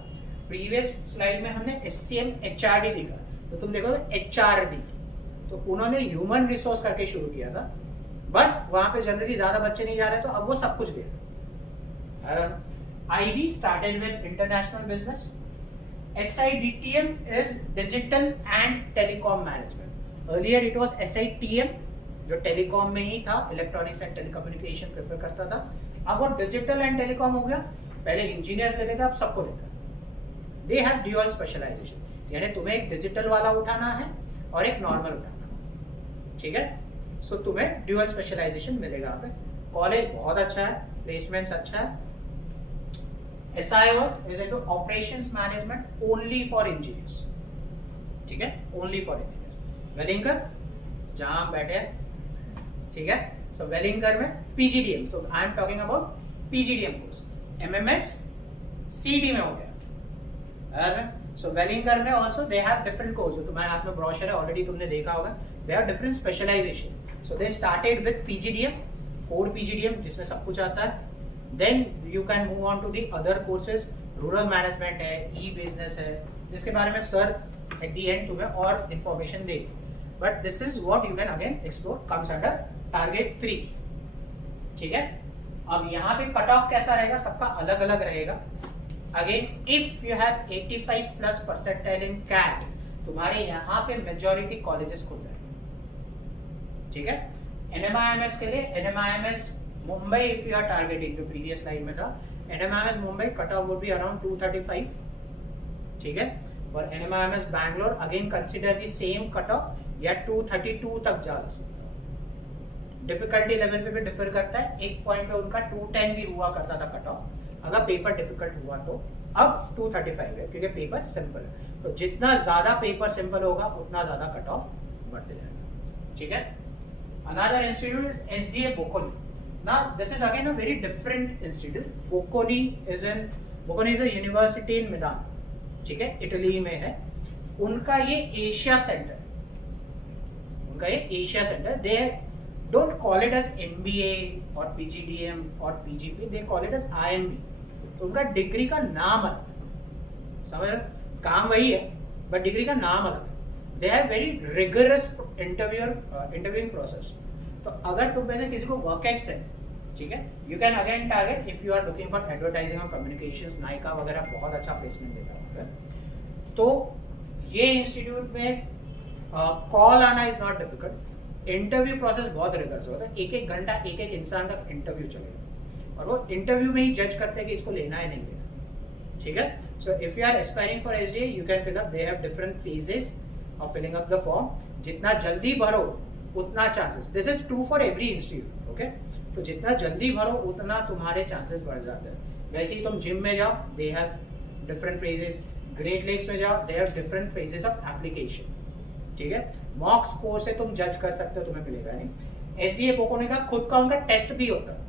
प्रीवियस स्लाइड में हमने SCM HRD दिखा, तो तुम देखोगे HRD, तो उन्होंने ह्यूमन रिसोर्स करके शुरू किया था, बट वहां पे जनरली ज्यादा बच्चे नहीं जा रहे, तो अब वो सब कुछ दे रहे। IB started with international business, SIDTM is digital and telecom management, earlier it was SITM जो टेलीकॉम में ही था, इलेक्ट्रॉनिक्स एंड टेलीकम्युनिकेशन प्रेफर करता था, अब वो डिजिटल एंड टेलीकॉम हो गया। पहले इंजीनियर्स लेते थे, अब सबको लेते हैं। दे हैव ड्यूअल स्पेशलाइजेशन, यानी तुम्हें एक डिजिटल वाला उठाना है और एक नॉर्मल उठाना है, ठीक है। सो तुम्हें ड्यूअल स्पेशलाइजेशन मिलेगा यहाँ पे। कॉलेज बहुत अच्छा है, प्लेसमेंट्स अच्छा है। SIO is into operations management only for engineers, ठीक है, ओनली फॉर इंजीनियर्स। वेलिंगकर जहां हम बैठे हैं, ठीक है। सो वेलिंगकर में PGDM, so I am talking about PGDM course. MMS CD में हो गया। सो वेलिंगकर में also they have different course, जो तुम्हारे हाथ में ब्रोशर है ऑलरेडी तुमने देखा होगा, they have different specialisation. So they started with PGDM, core PGDM जिसमें सब कुछ आता है, then you can move on to the other courses. Rural management है, ई बिजनेस है, जिसके बारे में सर एट दी एंड तुम्हें और इंफॉर्मेशन देंगे. But this is what you can again explore, comes under target 3. ठीक है. अब यहाँ पे कट ऑफ कैसा रहेगा, सबका अलग अलग रहेगा. Again if you have 85 plus percentile in CAT, तुम्हारे यहाँ पे मेजॉरिटी कॉलेजेस खुल रहे हैं. ठीक है. NMIMS के लिए NMIMS Mumbai if you are targeting, जो प्रीवियस स्लाइड में था, NMIMS Mumbai cut off would be around 235. ठीक है. और NMIMS Bangalore again consider the same cut off, या 232 तक जा सकते. डिफिकल्टी लेवल पे भी डिफर करता है. एक पॉइंट पे उनका 210 भी हुआ करता था कट ऑफ, अगर पेपर डिफिकल्ट हुआ तो. अब 235 है क्योंकि पेपर सिंपल है. तो जितना ज्यादा पेपर सिंपल होगा उतना ज्यादा कट ऑफ बढ़ते जाएगा. ठीक है. Another institute is SDA Bocconi. Now this is again a very different institute. Bocconi is a university in Milan. ठीक है, इटली में है. उनका ये Asia centre, they don't call it as MBA और PGDM और PGP, they call it as IMB. तो उनका डिग्री का नाम अलग है, समझ रहे, काम वही है बट डिग्री का नाम अलग है. They have very rigorous interviewing process. तो अगर तुम में से किसी को वर्कएक्स है, ठीक है, you can again target if you are looking for advertising और कम्युनिकेशंस. नायका वगैरह बहुत अच्छा प्लेसमेंट देता है. तो ये इंस्टीट्यूट में कॉल आना is not difficult. Interview process बहुत रिगरस होता है. एक घंटा एक इंसान तक इंटरव्यू चलेगा और वो इंटरव्यू में ही जज करते हैं कि इसको लेना है नहीं लेना. ठीक है. So if you are aspiring for SDA, you can fill up. They have different phases of filling up the form. जितना जल्दी भरो उतना chances. This is true for every institute. Okay. तो जितना जल्दी भरो उतना तुम्हारे चांसेस बढ़ जाते हैं. वैसे ही तुम जिम में जाओ, they have different phases. Great Lakes में जाओ, they have different phases of application. ठीक है. मॉक स्कोर से तुम जज कर सकते हो, तुम्हें मिलेगा नहीं. SDA बोकोनी का खुद का उनका टेस्ट भी होता है.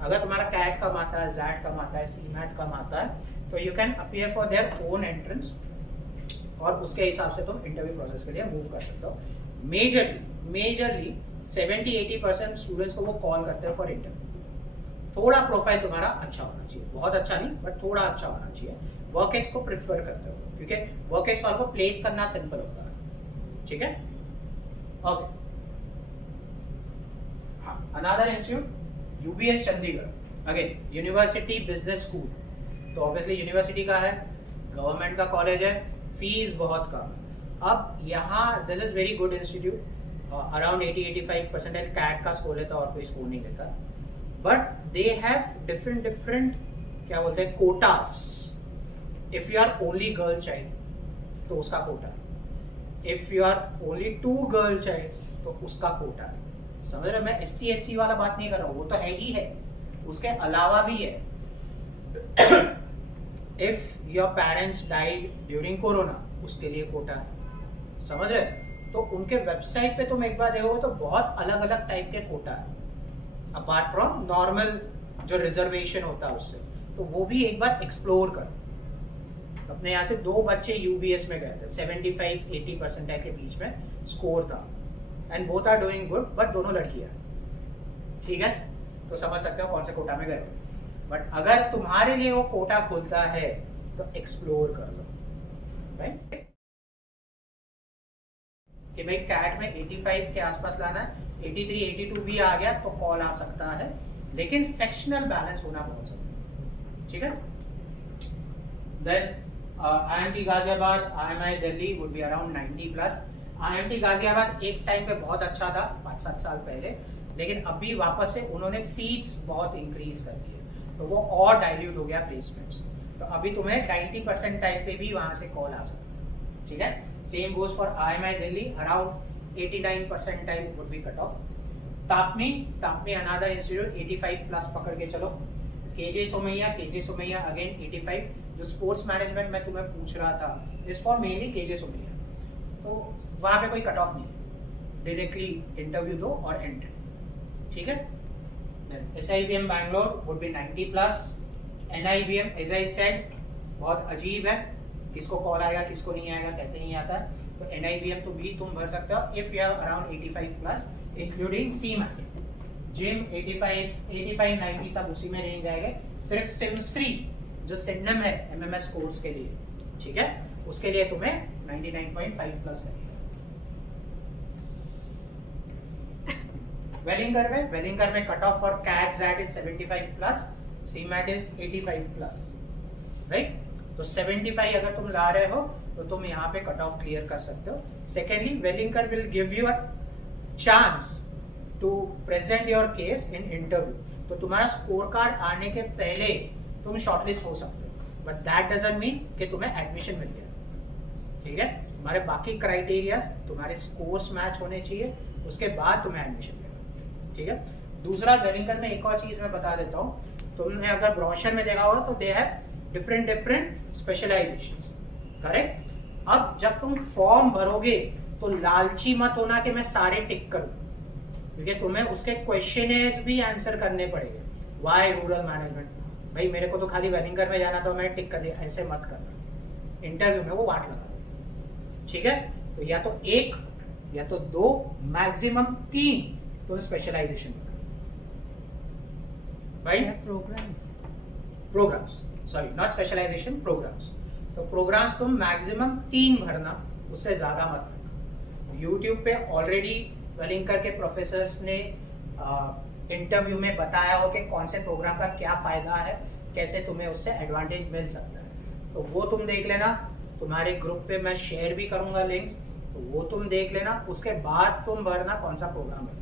अगर तुम्हारा कैट कम आता है, जैट कम आता है, CMAT कम आता है, तो you can appear for their own entrance और उसके हिसाब से तुम इंटरव्यू प्रोसेस के लिए मूव कर सकते हो. मेजरली 70-80% स्टूडेंट्स को वो कॉल करते हैं फॉर इंटरव्यू. थोड़ा प्रोफाइल तुम्हारा अच्छा होना चाहिए, बहुत अच्छा नहीं बट थोड़ा अच्छा होना चाहिए. वर्कएक्स को प्रेफर करते हो क्योंकि वर्कएक्स वालों को प्लेस करना सिंपल होता है. ठीक है. ओके. हाँ, another institute UBS Chandigarh, again university business school. तो ऑब्वियसली यूनिवर्सिटी का है, गवर्नमेंट का कॉलेज है, फीस बहुत कम. अब यहाँ this is very good institute. Around 80-85% CAT का स्कोर लेता और कोई स्कोर नहीं लेता. बट दे हैव डिफरेंट क्या बोलते हैं, quotas. If you are only girl child तो उसका कोटा है. If you are only 2 girl child तो उसका कोटा है. समझ रहे. मैं SC/ST वाला बात नहीं कर रहा हूँ, वो तो है ही है, उसके अलावा भी है. If your parents died during corona, उसके लिए कोटा है. समझ रहे. तो उनके वेबसाइट पे तुम एक बार देखोगे तो बहुत अलग अलग टाइप के कोटा है, अपार्ट फ्रॉम नॉर्मल जो रिजर्वेशन होता है उससे. तो वो भी एक बार एक्सप्लोर कर. अपने यहाँ से 2 बच्चे UBS में गए थे, 75-80% के बीच में स्कोर था, and both are doing good, but दोनों लड़कियां. ठीक है. तो समझ सकते हो कौन से कोटा में गए. बट अगर तुम्हारे लिए वो कोटा खुलता है तो एक्सप्लोर कर लो. राइट. कि भाई कैट में 85 के आसपास लाना है, 83-82 भी आ गया तो कॉल आ सकता है, लेकिन सेक्शनल बैलेंस होना बहुत जरूरी है. ठीक है. Then IIT Ghaziabad, IMI Delhi would be around 90+. IIT Ghaziabad एक टाइम पे बहुत अच्छा था 5-7 साल पहले, लेकिन अभी वापस से उन्होंने सीट्स बहुत इंक्रीज कर दी है, तो वो और डाइल्यूट हो गया प्लेसमेंट्स. तो अभी तुम्हें 90% टाइप पे भी वहां से कॉल आ सकता है. ठीक है. Same goes for IMI Delhi, around 89% type would be cut off. TAPMI another institute 85+ पकड़ के चलो. KJ Somaiya again 85. जो स्पोर्ट्स मैनेजमेंट में तुम्हें पूछ रहा था is for mainly KJ Somaiya. तो वहां पे कोई कट ऑफ नहीं, डायरेक्टली इंटरव्यू दो और एंट्री. ठीक है. SIBM Bangalore would be 90+. NIBM as I said बहुत अजीब है, किसको कॉल आएगा किसको नहीं आएगा कहते नहीं आता. तो NIBM तो भी तुम भर सकते हो if you have around 85+, including CMAT. Gym 85 90 सब उसी में रेंज आएगा। सिर्फ सिम्स 3 जो सिडनम है एमएमएस कोर्स के लिए, ठीक है, उसके लिए तुम्हें 99.5 प्लस लगेगा। वेलिंगर में cut off for CAT XAT is 75 plus, CMAT is 85 plus, right. तो 75 अगर तुम ला रहे हो तो तुम यहाँ पे कट ऑफ क्लियर कर सकते हो। Secondly, Welingkar will give you a chance to present your case in interview. तो तुम्हारा स्कोर कार्ड आने के पहले तुम शॉर्टलिस्ट हो सकते हो, बट दैट डजंट मीन कि तुम्हें एडमिशन मिल गया, ठीक है। तुम्हारे बाकी क्राइटेरियाज, तुम्हारे स्कोर्स मैच होने चाहिए, उसके बाद तुम्हें एडमिशन मिलेगा, ठीक है। दूसरा, वेलिंगर में एक और चीज मैं बता देता हूँ, तुमने अगर ब्रोशर में देखा होगा तो दे हैव डिफरेंट स्पेशलाइजेशंस, करेक्ट। अब जब तुम फॉर्म भरोगे तो लालची मत होना कि मैं सारे टिक करूं, क्योंकि तुम्हें उसके क्वेश्चनेस भी आंसर करने पड़ेंगे। व्हाई रूरल मैनेजमेंट, भाई मेरे को तो खाली वेलिंगर में जाना तो मैंने टिक कर दिया, ऐसे मत करना। इंटरव्यू में वो वाट लगा दो, ठीक है। तो या तो 1 या तो 2 मैक्सिमम 3 तुम स्पेशलाइजेशन भाई। Programmes sorry not specialisation, programmes. तो प्रोग्राम्स तुम मैक्सिमम 3 भरना, उससे ज्यादा मत भरना। यूट्यूब पे ऑलरेडी वेलिंगर के प्रोफेसर्स ने इंटरव्यू में बताया हो कि कौन से प्रोग्राम का क्या फायदा है, कैसे तुम्हें उससे एडवांटेज मिल सकता है, तो वो तुम देख लेना। तुम्हारे ग्रुप पे मैं शेयर भी करूंगा लिंक्स, तो वो तुम देख लेना। उसके बाद तुम भरना कौन सा प्रोग्राम है,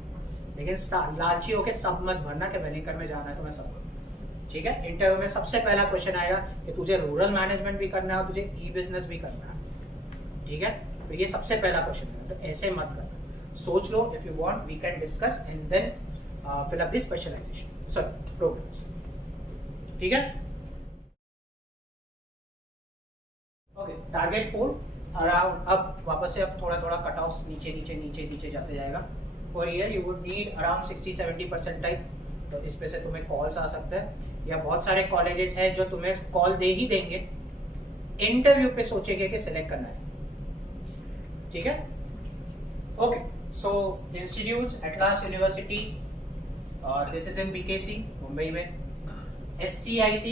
लेकिन लालची होके सब मत भरना कि वेलिंगर में जाना है तो मैं सब, ठीक है। इंटरव्यू में सबसे पहला क्वेश्चन आएगा कि तुझे रूरल मैनेजमेंट भी करना है, तुझे ई बिजनेस भी करना है, ठीक है। तो ये सबसे पहला क्वेश्चन है, तो ऐसे मत करना, सोच लो। If you want we can discuss and then fill up the specialisation, sorry programmes, ठीक है। ओके, टारगेट 4 अराउंड, अब वापस से अब थोड़ा थोड़ा कट ऑफ नीचे जाते जाएगा। For year you would need around 60-70 percentile, तो इस पे से तुम्हें कॉल्स आ सकते हैं, या बहुत सारे कॉलेजेस हैं जो तुम्हें कॉल दे ही देंगे, इंटरव्यू पे सोचेंगे कि सिलेक्ट करना है, ठीक है। Okay, so institutes, Atlas university, और this is in BKC Mumbai में, SCIT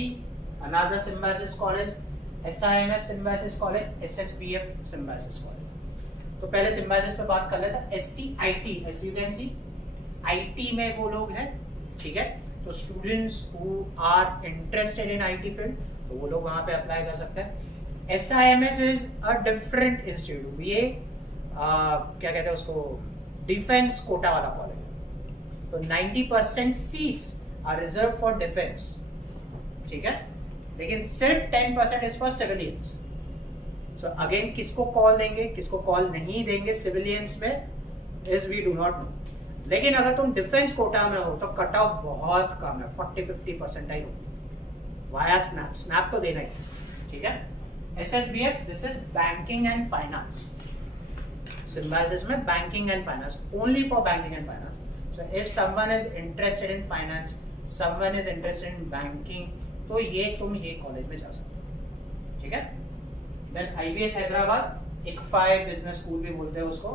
another Symbiosis college, SIMS Symbiosis college, SSBF Symbiosis college. तो पहले सिम्बायोसिस पे बात कर लेते हैं। SCIT, as you can see, IT में वो लोग हैं, ठीक है। तो students who are interested in IT field, तो वो लोग वहां पे अप्लाई कर सकते हैं। SIMS is a different institute, ये क्या कहते हैं उसको, डिफेंस कोटा वाला कॉलेज है। तो 90% seats are reserve for defence, ठीक है, लेकिन सिर्फ 10% is for civilians. So again किसको कॉल देंगे, किसको कॉल नहीं देंगे सिविलियंस में, is we do not know. लेकिन अगर तुम डिफेंस कोटा में हो तो कट ऑफ बहुत कम है, 40-50 परसेंटाइल होगी वाया स्नैप तो देना ही, ठीक है। SSBF, this is banking and finance, Symbiosis में banking and finance, only for banking and finance. So if someone is interested in finance, someone is interested in banking, तो ये तुम ये कॉलेज में जा सकते हो, ठीक है। Then IBS Hyderabad, ICFI business school भी बोलते हैं उसको,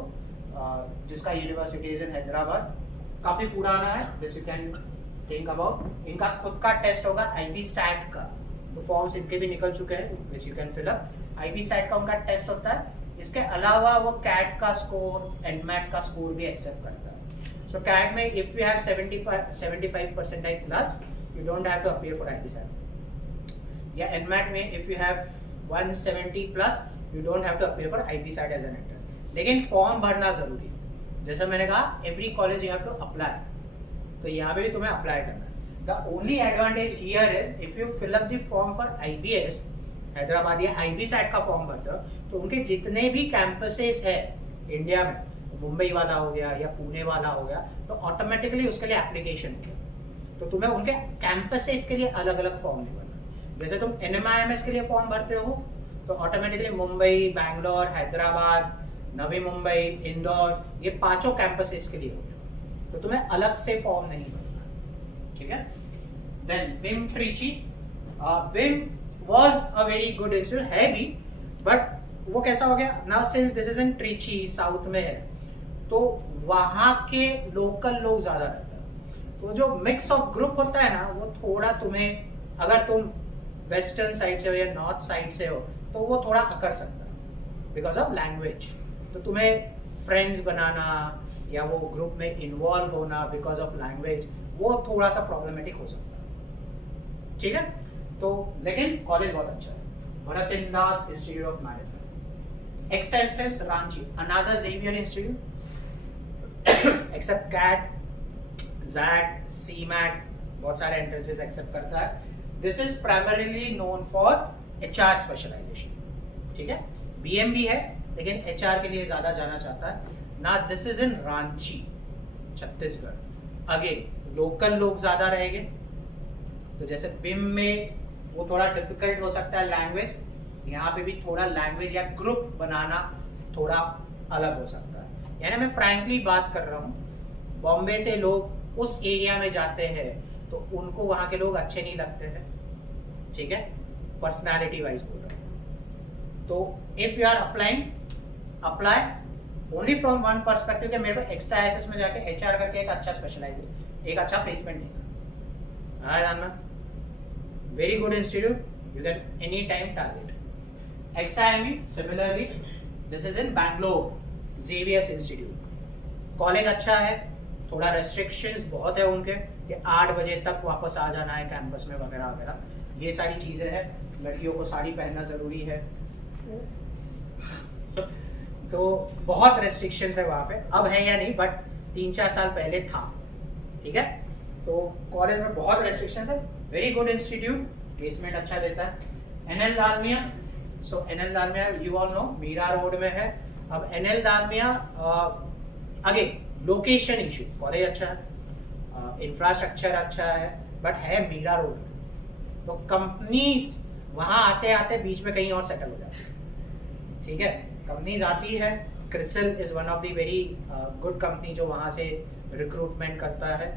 जिसका यूनिवर्सिटी इज इन हैदराबाद, काफी पुराना है, this you can think about. इनका खुद का टेस्ट होगा IB-SAT का, तो फॉर्म्स इनके भी निकल चुके हैं, which you can fill up. IB-SAT का उनका टेस्ट होता है, इसके अलावा वो कैट का स्कोर, एनमैट का स्कोर भी एक्सेप्ट करता है। सो कैट में if you have 75 percentile plus, you don't have to appear for IB-SAT, या एनमैट में if you have 170 plus, you don't have to appear for IB-SAT as an entrance. लेकिन form भरना जरूरी है, जैसे मैंने कहा every college you have to apply, तो यहाँ पे भी तुम्हें अप्लाई करना है। The only advantage here is if you fill up the form for IBS Hyderabad या IB-SAT का फॉर्म भरते हो, तो उनके जितने भी कैंपसेस है इंडिया में, मुंबई वाला हो गया या पुणे वाला हो गया, तो ऑटोमेटिकली उसके लिए एप्लीकेशन होगा, तो तुम्हें उनके कैंपसेस के लिए अलग अलग फॉर्म नहीं भरना। जैसे तुम NMIMS के लिए फॉर्म भरते हो तो ऑटोमेटिकली मुंबई, बैंगलोर, हैदराबाद, नवी मुंबई, इंदौर, ये 5 कैंपसेस के लिए होगा, तो तुम्हें अलग से फॉर्म नहीं भरना, ठीक है। Then BIM Trichy, BIM was a very good institute, है भी, बट वो कैसा हो गया now, since this is in Trichy, south में है, तो वहां के लोकल लोग ज्यादा रहते हैं, तो जो मिक्स ऑफ ग्रुप होता है ना, वो थोड़ा तुम्हें, अगर तुम वेस्टर्न साइड से हो या नॉर्थ साइड से हो, तो वो थोड़ा अकर सकता है बिकॉज ऑफ लैंग्वेज। तो तुम्हें फ्रेंड्स बनाना या वो ग्रुप में इन्वॉल्व होना बिकॉज ऑफ लैंग्वेज, वो थोड़ा सा प्रॉब्लमेटिक हो सकता है, ठीक है। तो लेकिन कॉलेज बहुत अच्छा है, Bharathidasan Institute of Management, XSS Ranchi, another Xavier institute, accept CAT, XAT, CMAT, बहुत सारे एंट्रेंसेस एक्सेप्ट करता है। This is primarily known for HR specialisation, ठीक है। BM है लेकिन HR के लिए ज्यादा जाना चाहता है ना। This is in Ranchi, Chhattisgarh. Again local लोग ज्यादा रहेंगे, तो जैसे BIM में वो थोड़ा डिफिकल्ट हो सकता है लैंग्वेज, यहाँ पे भी थोड़ा लैंग्वेज या ग्रुप बनाना थोड़ा अलग हो सकता है। यानी मैं फ्रैंकली बात कर रहा हूँ, बॉम्बे से लोग उस एरिया में जाते हैं तो उनको वहां के लोग अच्छे नहीं लगते हैं, ठीक है, पर्सनालिटी वाइज बोल रहा हूँ। तो if you are applying, apply only from one perspective कि मेरे को एक्स्ट्रा एसएस में जाके HR करके एक अच्छा स्पेशलाइज, एक अच्छा प्लेसमेंट नहीं है। Very good institute, you can any time target. XIME similarly, this is in Bangalore, Xavier's institute. College अच्छा है, थोड़ा रेस्ट्रिक्शंस बहुत है उनके कि 8 बजे तक वापस आ जाना है कैंपस में वगैरह वगैरह, ये सारी चीजें हैं। लड़कियों को साड़ी पहनना जरूरी है, तो बहुत रेस्ट्रिक्शंस है वहां पे, अब है या नहीं, बट 3-4 साल पहले था, ठीक है। तो कॉलेज में बहुत रेस्ट्रिक्शंस है। वेरी गुड इंस्टीट्यूट, प्लेसमेंट अच्छा देता है। NL Dalmia, so NL Dalmia you all know Mira Road में है। अब NL Dalmia again location issue, college अच्छा है, इंफ्रास्ट्रक्चर अच्छा है, बट है मीरा रोड में, तो कंपनीज वहां आते आते बीच में कहीं और सेटल हो जाती है, ठीक है। कंपनीज आती है, CRISIL is one of the very good company जो वहां से रिक्रूटमेंट करता है।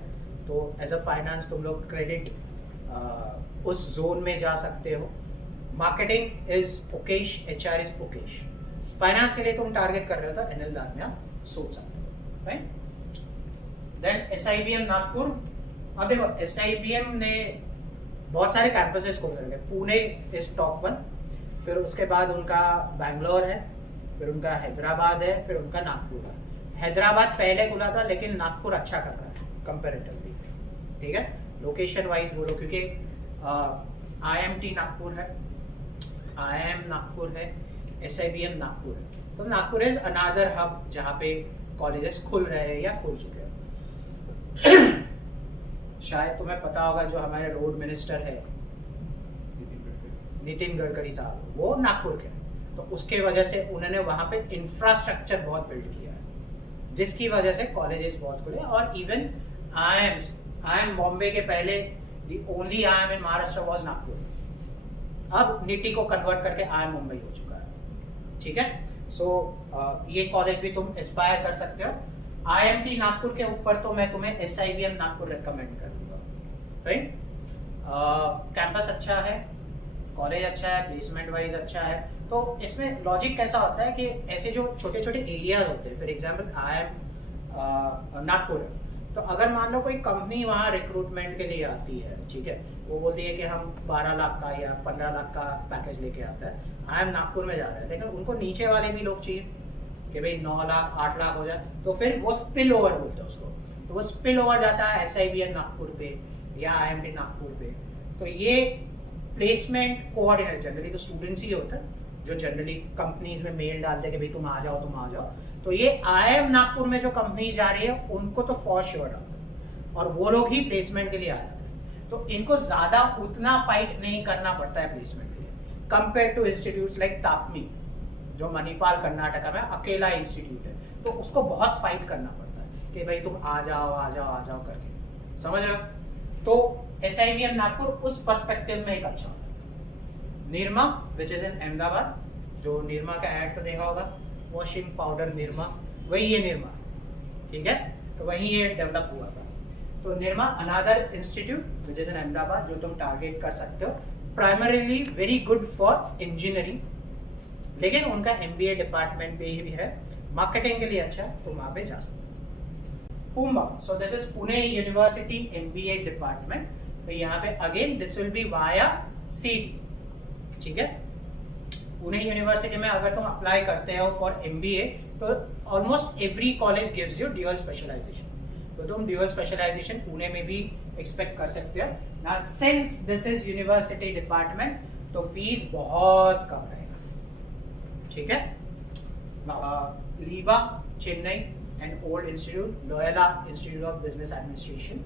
तो एज अ फाइनेंस तुम लोग क्रेडिट उस जोन में जा सकते हो। Marketing is Okesh, HR is Okesh. Finance के लिए तुम टारगेट कर रहे हो तो NL दालमिया सोच सकते हो, राइट। Then SIBM Nagpur. अब देखो SIBM ने बहुत सारे कैंपसेस खोल रखे, पुणे इज टॉप 1, फिर उसके बाद उनका बैंगलोर है, फिर उनका हैदराबाद है, फिर उनका नागपुर है। हैदराबाद पहले खुला था लेकिन नागपुर अच्छा कर रहा है कंपेरेटिवली, ठीक है। लोकेशन वाइज बोलो, क्योंकि IMT नागपुर है, IIM नागपुर है, SIBM नागपुर है, तो नागपुर इज अनदर हब जहाँ पे कॉलेजेस खुल रहे हैं या खुल चुके हैं। शायद तुम्हें पता होगा जो हमारे रोड मिनिस्टर है नितिन गडकरी साहब, वो नागपुर के, तो उसके वजह से उन्होंने वहां पे इंफ्रास्ट्रक्चर बहुत बिल्ड किया है, जिसकी वजह से कॉलेजेस बहुत खुले। और इवन IIM बॉम्बे के पहले the only IIM in Maharashtra was Nagpur, अब निटी को कन्वर्ट करके IIM मुंबई हो चुका है, ठीक है। सो ये कॉलेज भी तुम एस्पायर कर सकते हो। IMT नागपुर के ऊपर तो मैं तुम्हें SIBM नागपुर रेकमेंड करूंगा, राइट। कैंपस अच्छा है, कॉलेज अच्छा है, प्लेसमेंट वाइज अच्छा है। तो इसमें लॉजिक कैसा होता है कि ऐसे जो छोटे छोटे एरियाज होते हैं, फॉर एग्जांपल IIM नागपुर, तो अगर मान लो कोई कंपनी वहाँ रिक्रूटमेंट के लिए आती है, ठीक है, वो बोलती है कि हम 12 लाख का या 15 लाख का पैकेज लेके आता है, IIM नागपुर में जा रहा है, लेकिन उनको नीचे वाले भी लोग चाहिए कि भाई 9 लाख 8 लाख हो जाए, तो फिर वो स्पिल ओवर बोलते हैं उसको, तो वो स्पिल ओवर जाता है SIBM नागपुर पे या IMT नागपुर पे। तो ये प्लेसमेंट कोऑर्डिनेटर जनरली तो स्टूडेंट्स ही होता है, जो जनरली कंपनीज में मेल डालते हैं कि भाई तुम आ जाओ। तो ये IIM नागपुर में जो कंपनी जा रही है उनको तो फॉर श्योर आता है, और वो लोग ही प्लेसमेंट के लिए आ जाते हैं। तो इनको ज्यादा उतना फाइट नहीं करना पड़ता है प्लेसमेंट के लिए, कंपेयर टू इंस्टीट्यूट लाइक तापमी जो मणिपाल कर्नाटका में अकेला इंस्टीट्यूट है, तो उसको बहुत फाइट करना पड़ता है कि भाई तुम आ जाओ करके, समझ रहे हो। तो SIBM नागपुर उस पर्सपेक्टिव में एक अच्छा होता है। निरमा विच इज इन अहमदाबाद, जो निरमा का ऐड तो देखा होगा, वॉशिंग पाउडर निरमा, वही ये निरमा, ठीक है, तो वही ये डेवलप हुआ था। तो Nirma another institute which is इन अहमदाबाद जो तुम टारगेट कर सकते हो, primarily very good for engineering, लेकिन उनका MBA डिपार्टमेंट भी है, मार्केटिंग के लिए अच्छा है, तो वहां पे जा सकते हो। PUMBA, so this is Pune university MBA department. तो यहाँ पे again this will be via CET, ठीक है। पुणे यूनिवर्सिटी में अगर तुम अप्लाई करते हो फॉर MBA तो almost every college gives you dual specialisation, तो तुम ड्यूअल स्पेशलाइजेशन पुणे में भी एक्सपेक्ट कर सकते हो ना। Since this is university department तो फीस बहुत कम रहेगा, ठीक है। लीबा Chennai and old institute, Loyola institute of business administration,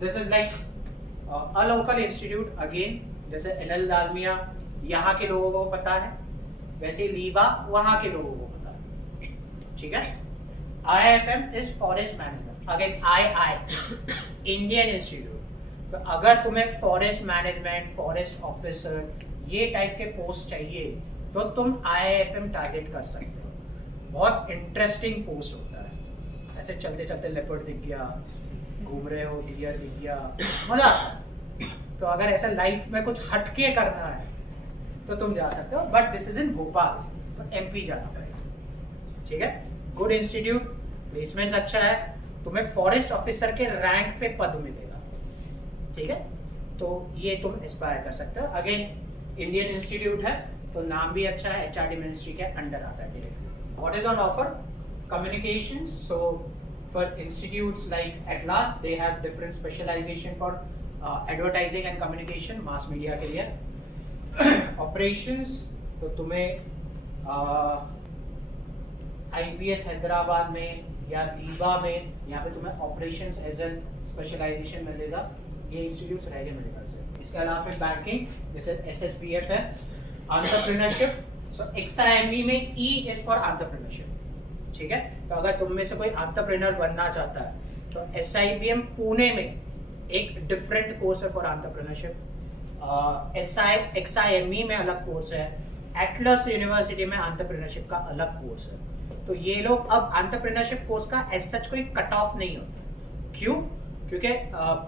this is like a local institute again. जैसे NL दालमिया यहाँ के लोगों को पता है, वैसे लीबा वहाँ के लोगों को पता है, ठीक है। IIFM is forest management, again II Indian institute. तो अगर तुम्हें फॉरेस्ट मैनेजमेंट, फॉरेस्ट ऑफिसर ये टाइप के पोस्ट चाहिए तो तुम IIFM टारगेट कर सकते हो। बहुत इंटरेस्टिंग पोस्ट होता है, ऐसे चलते चलते लेपर्ड दिख गया, घूम रहे हो डियर दिख गया, मजा आता है। तो अगर ऐसा लाइफ में कुछ हटके करना है तो तुम जा सकते हो, बट दिस इज इन भोपाल, तो MP जाना पड़ेगा, ठीक है। गुड इंस्टीट्यूट, प्लेसमेंट अच्छा है, तुम्हें फॉरेस्ट ऑफिसर के रैंक पे पद मिलेगा, ठीक है। तो ये तुम एस्पायर कर सकते हो। अगेन इंडियन इंस्टीट्यूट है तो नाम भी अच्छा है, HRD मिनिस्ट्री के अंडर आता है directly. What is on offer? Communication, so for institutes like Atlas they have different specialisation for advertising and communication, mass media के लिए। ऑपरेशंस, तो तुम्हें IPS हैदराबाद में या लीबा में यहाँ पे तुम्हें ऑपरेशंस एज एन स्पेशलाइजेशन मिलेगा, ये इंस्टीट्यूट्स रहेंगे मेडिकल से। इसके अलावा फिर बैंकिंग जैसे SSBF है, एंटरप्रेन्योरशिप, सो XIME में E इज फॉर एंटरप्रेन्योरशिप, ठीक है। तो अगर तुम में से कोई एंटरप्रेन्योर बनना चाहता है तो SIBM पुणे में एक डिफरेंट कोर्स है फॉर एंटरप्रेन्योरशिप। XIME में अलग कोर्स है, एटलस यूनिवर्सिटी में एंटरप्रेन्योरशिप का अलग कोर्स है। तो ये लोग अब एंटरप्रेन्योरशिप कोर्स का एज सच कोई कट ऑफ नहीं होता। क्यों? क्योंकि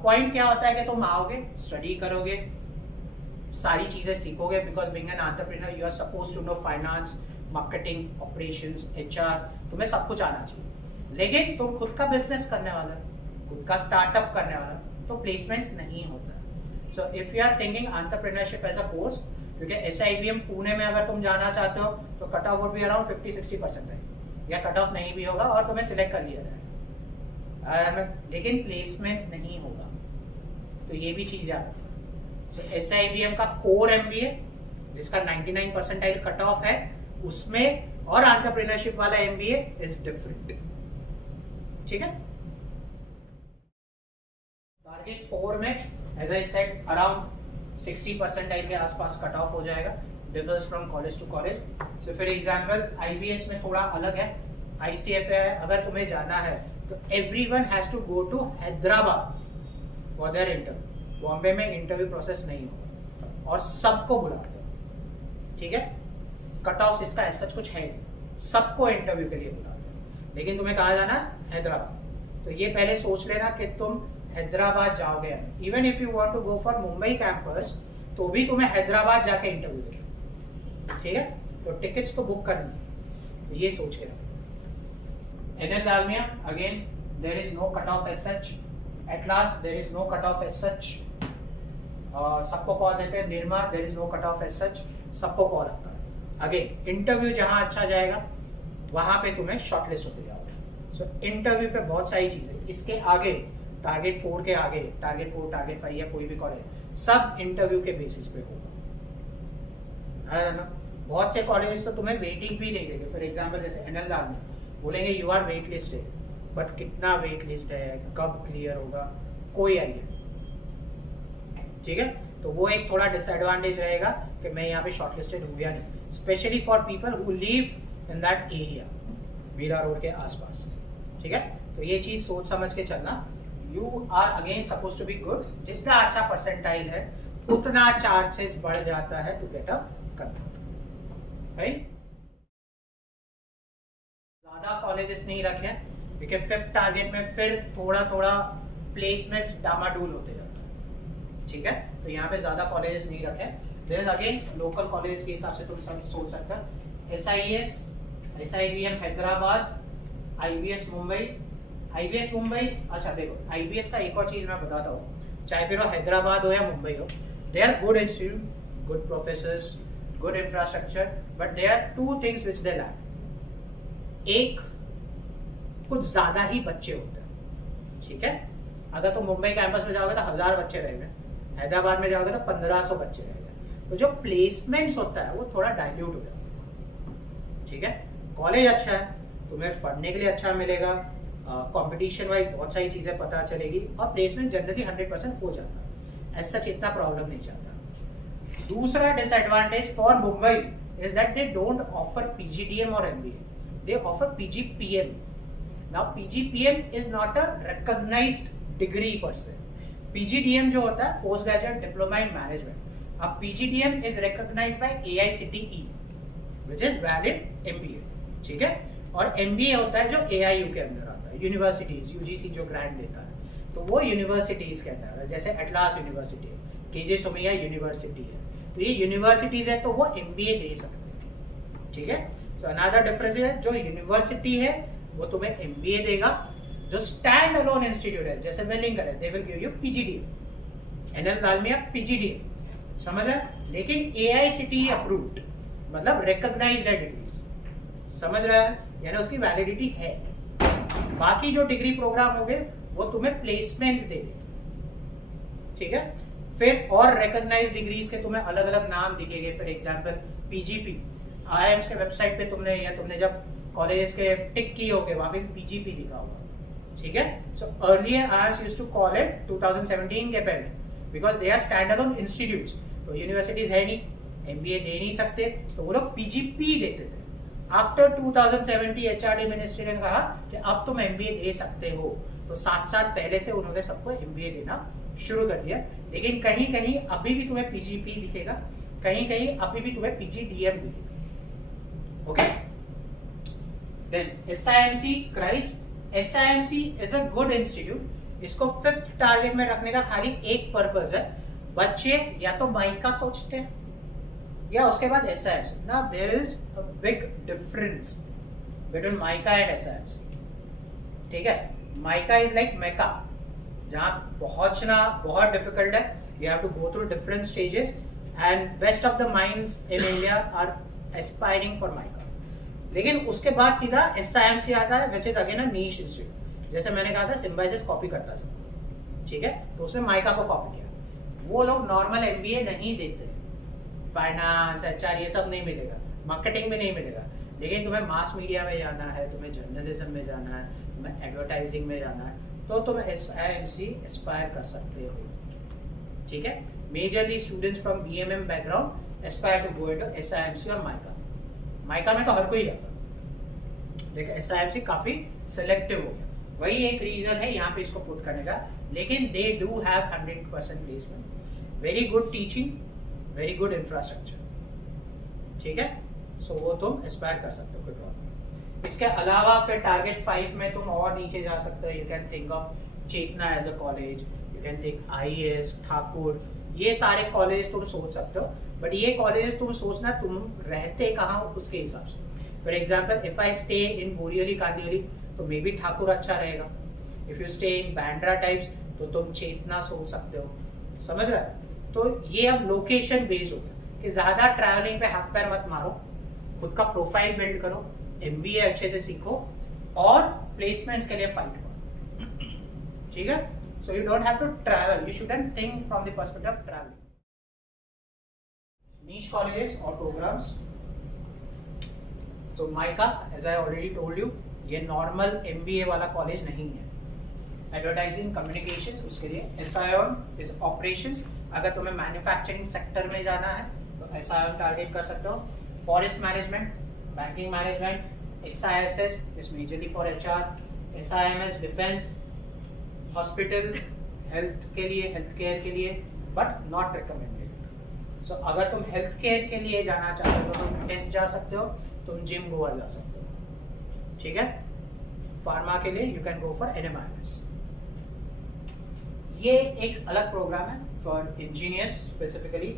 पॉइंट क्या होता है कि तुम आओगे, स्टडी करोगे, सारी चीजें सीखोगे, because being an entrepreneur you are suppose to know finance, marketing, operations, HR, तुम्हें सब कुछ आना चाहिए। लेकिन तुम खुद का बिजनेस करने वाला, खुद का स्टार्टअप करने वाला, तो प्लेसमेंट्स नहीं होता। So if you are thinking entrepreneurship as a course, क्योंकि SIBM पुणे में अगर तुम जाना चाहते हो तो cut off would be around 50-60% है, या कट ऑफ नहीं भी होगा और तुम्हें सिलेक्ट कर लिया जाएगा, लेकिन प्लेसमेंट्स नहीं होगा। तो ये भी चीज याद रखो। सो SIBM का कोर MBA जिसका 99 परसेंटाइल कट ऑफ है उसमें, और एंटरप्रेन्योरशिप वाला MBA इज डिफरेंट, ठीक है। टारगेट 4 में as I said around 60 percentile के आसपास कट ऑफ हो जाएगा, differs from college to college. So for example IBS में थोड़ा अलग है, ICFA है, अगर तुम्हें जाना है तो everyone has to go to Hyderabad for their interview. Bombay में इंटरव्यू प्रोसेस नहीं होगा और सबको बुलाते हैं, ठीक है। कट ऑफ इसका ऐसा कुछ है, सबको इंटरव्यू के लिए बुलाते हैं, लेकिन तुम्हें कहाँ जाना है? हैदराबाद। तो ये पहले सोच लेना कि तुम हैदराबाद जाओगे। Even if you want to go for Mumbai campus तो भी तुम्हें हैदराबाद जाके इंटरव्यू देना, ठीक है। तो टिकट्स तो बुक करनी, तो ये सोच के रखो। NL Dalmia again there is no cut off as such, Atlas there is no cut off as such, सबको कॉल देते हैं। Nirma there is no cut off as such, सबको कॉल आता है। अगेन इंटरव्यू जहां अच्छा जाएगा वहां पे तुम्हें शॉर्टलिस्ट होते जाओगे। सो इंटरव्यू पे बहुत सारी चीजें, इसके आगे टारगेट 4 के आगे टारगेट 4, टारगेट 5 या कोई भी कॉलेज, सब इंटरव्यू के बेसिस पे होगा, है ना। बहुत से कॉलेजेस तो तुम्हें वेटिंग भी नहीं देंगे। फॉर एग्जांपल जैसे NL दालमिया बोलेंगे यू आर वेट लिस्ट है, बट कितना वेट लिस्ट है, कब क्लियर होगा, कोई आइडिया, ठीक है। तो वो एक थोड़ा डिसएडवांटेज रहेगा कि मैं यहाँ पे शॉर्टलिस्टेड हूँ या नहीं, specially for people who live in that area, Mira Road के आसपास, ठीक है। तो ये चीज सोच समझ के चलना। You are again suppose to be good, जितना अच्छा परसेंटाइल है उतना चांसेस बढ़ जाता है to get a comfort, right. ज्यादा कॉलेजेस नहीं रखे, क्योंकि 5th टारगेट में फिर थोड़ा थोड़ा प्लेसमेंट्स डामाडोल होते जाता है, ठीक है। तो यहाँ पे ज्यादा कॉलेजेस नहीं रखे। दिस अगेन लोकल कॉलेज के हिसाब से तुम सोच सकते हो। SIS, SIBM Hyderabad, IBS Mumbai, IBS Mumbai, अच्छा देखो आईबीएस का एक और चीज मैं बताता हूँ, चाहे फिर वो हैदराबाद हो या मुंबई हो, they are good institute, good professors, good infrastructure, but they are two things which they lack. एक, कुछ ज्यादा ही बच्चे होते हैं, ठीक है। अगर तुम मुंबई कैंपस में जाओगे तो 1000 बच्चे रहेंगे, हैदराबाद में जाओगे तो 1500 बच्चे रहेंगे, तो जो प्लेसमेंट्स होता है वो थोड़ा डाइल्यूट हो जाता है, ठीक है। कॉलेज अच्छा है, तुम्हें पढ़ने के लिए अच्छा मिलेगा, कंपटीशन वाइज बहुत सारी चीजें पता चलेगी, और प्लेसमेंट जनरली 100% हो जाता है, ऐसा सच इतना प्रॉब्लम नहीं चाहता। दूसरा disadvantage for Mumbai is that they don't offer PGDM और MBA, they offer PGPM. Now PGPM is not a recognised degree per se. PGDM जो होता है post graduate diploma in management, अब PGDM is recognised by AICTE which is valid MBA, ठीक है। और MBA होता है जो एआईयू के अंदर आता है, यूनिवर्सिटीज, यूजीसी जो ग्रांट देता है, तो वो यूनिवर्सिटीज के अंदर है, जैसे एटलास यूनिवर्सिटी है, केजे सोमैया यूनिवर्सिटी है, तो ये यूनिवर्सिटीज है तो वो एमबीए दे सकते हैं, ठीक है। तो अनदर डिफरेंस है, जो यूनिवर्सिटी है वो तुम्हें एमबीए देगा, जो स्टैंड अलोन इंस्टीट्यूट है जैसे वेलिंगटन है, they will give you PGDM, NL Dalmia PGDM, समझ है। लेकिन एआईसीटीई अप्रूव्ड मतलब रिकॉग्नाइज्ड है डिग्रीज, समझ रहा है, यानी उसकी वैलिडिटी है। बाकी जो डिग्री प्रोग्राम होंगे वो तुम्हें प्लेसमेंट्स दे देंगे, ठीक है। फिर और रिकॉग्नाइज्ड डिग्रीज के तुम्हें अलग अलग नाम दिखेंगे, फॉर एग्जांपल पीजीपी, आईआईएम्स के वेबसाइट पे तुमने जब कॉलेज के टिक किए होगे वहां पे पीजीपी लिखा होगा, ठीक है। So earlier IIMs used to call it 2017 के पहले, because they are stand alone institutes, तो यूनिवर्सिटीज है नहीं, एमबीए दे नहीं सकते, तो वो लोग पीजीपी देते थे। आफ्टर 2070 एचआरडी मिनिस्ट्री ने कहा कि अब तुम एमबीए दे सकते हो, तो साथ साथ पहले से उन्होंने सबको एमबीए देना शुरू कर दिया। लेकिन कहीं कहीं अभी भी तुम्हें पीजीपी दिखेगा, कहीं कहीं अभी भी तुम्हें पीजीडीएम दिखेगा, okay. Then SIMC Christ, SIMC is a good institute, इसको 5th टारगेट में रखने का खाली एक पर्पज है, बच्चे या तो माइका सोचते हैं या उसके बाद SIMC. Now there is a big difference between MICA and SIMC, ठीक है। माइका इज लाइक मेका, जहां पहुंचना बहुत डिफिकल्ट है, you have to go through different stages, and best of the minds in India are aspiring for MICA. लेकिन उसके बाद सीधा एसआईएमसी आता है which is again a niche institute, जैसे मैंने कहा था सिम्बाइसिस कॉपी करता सब, ठीक है, तो उसने माइका को कॉपी किया। वो लोग नॉर्मल एमबीए नहीं देते, फाइनेंस एचआर ये सब नहीं मिलेगा, मार्केटिंग में नहीं मिलेगा, लेकिन तुम्हें मास मीडिया में जाना है, तुम्हें जर्नलिज्म में जाना है, तुम्हें एडवर्टाइजिंग में जाना है, तो तुम एसआईएमसी एस्पायर कर सकते हो, ठीक है। Majorly students from BMM background aspire to go into SIMC और माइका। माइका में तो हर कोई जाता, लेकिन एसआईएमसी काफी सिलेक्टिव हो गया, वही एक रीजन है यहाँ पे इसको पुट करने का। लेकिन they do have 100% placement, very good teaching, very good infrastructure, ठीक है। सो वो तुम एस्पायर कर सकते हो, कोई प्रॉब्लम। इसके अलावा फिर टारगेट 5 में तुम और नीचे जा सकते हो, you can think of Chetana as a college, you can think IAS, Thakur, ये सारे कॉलेज तुम सोच सकते हो। बट ये कॉलेज तुम सोचना तुम रहते कहाँ उसके हिसाब से। For example if I stay in Borivali Kandivali तो मे बी ठाकुर अच्छा रहेगा, if you stay in Bandra types तो तुम चेतना सोच सकते हो, समझ रहे हो। तो ये अब लोकेशन बेस्ड हो गया कि ज्यादा ट्रैवलिंग पे हाथ पैर मत मारो, खुद का प्रोफाइल बिल्ड करो, एमबीए अच्छे से सीखो और प्लेसमेंट्स के लिए फाइट करो, ठीक है। So you don't have to travel, you shouldn't think from the perspective of travelling. Niche colleges और programmes, so MICA as I already told you ये नॉर्मल एमबीए वाला कॉलेज नहीं है। एडवर्टाइजिंग कम्युनिकेशंस उसके लिए, एसआईओन इज ऑपरेशंस, अगर तुम्हें manufacturing sector में जाना है तो एसआईओन टारगेट कर सकते हो। Forest management, banking management, XISS is majorly for HR, SIMS defence, hospital, health के लिए, हेल्थ केयर के लिए, बट नॉट रिकमेंडेड। सो अगर तुम हेल्थ केयर के लिए जाना चाहते हो तो तुम टेस्ट जा सकते हो, तुम जिम गोवा जा सकते हो, ठीक है। फार्मा के लिए यू कैन गो फॉर एनएमआरएस। ये एक अलग प्रोग्राम है for engineers specifically,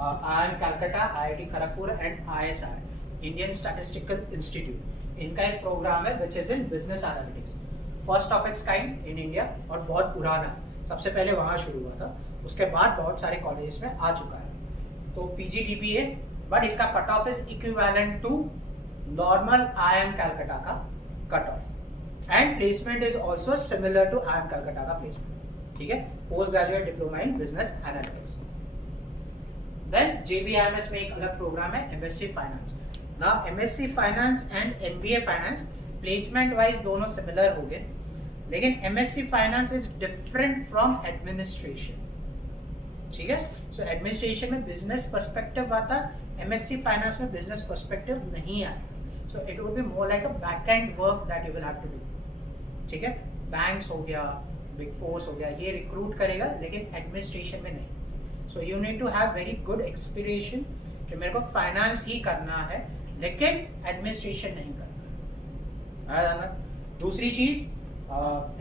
IIM Calcutta, IIT Kharagpur and ISI Indian statistical institute, इनका एक प्रोग्राम है विच is in business analytics. First of its kind in India और बहुत पुराना है, सबसे पहले वहाँ शुरू हुआ था, उसके बाद बहुत सारे कॉलेजेस में आ चुका है। तो PGDP है, बट इसका cut off is equivalent to normal IIM Calcutta का cut off, and placement is also similar to IIM Calcutta का प्लेसमेंट, ठीक है, post graduate diploma in business analytics. Then JBIMS में एक अलग प्रोग्राम है MSc फाइनेंस। ना MSc finance and MBA finance placement wise दोनों सिमिलर हो गए, लेकिन MSc finance is different from administration, ठीक है। सो एडमिनिस्ट्रेशन में बिजनेस पर्सपेक्टिव आता है, MSc फाइनेंस में बिजनेस पर्सपेक्टिव नहीं आता। So it will be more like a back end work that you will have to do, ठीक है। बैंक्स हो गया, बिग फोर्स हो गया, ये रिक्रूट करेगा, लेकिन एडमिनिस्ट्रेशन में नहीं। So you need to have very good experience कि मेरे को फाइनेंस ही करना है, लेकिन एडमिनिस्ट्रेशन नहीं करना है। दूसरी चीज,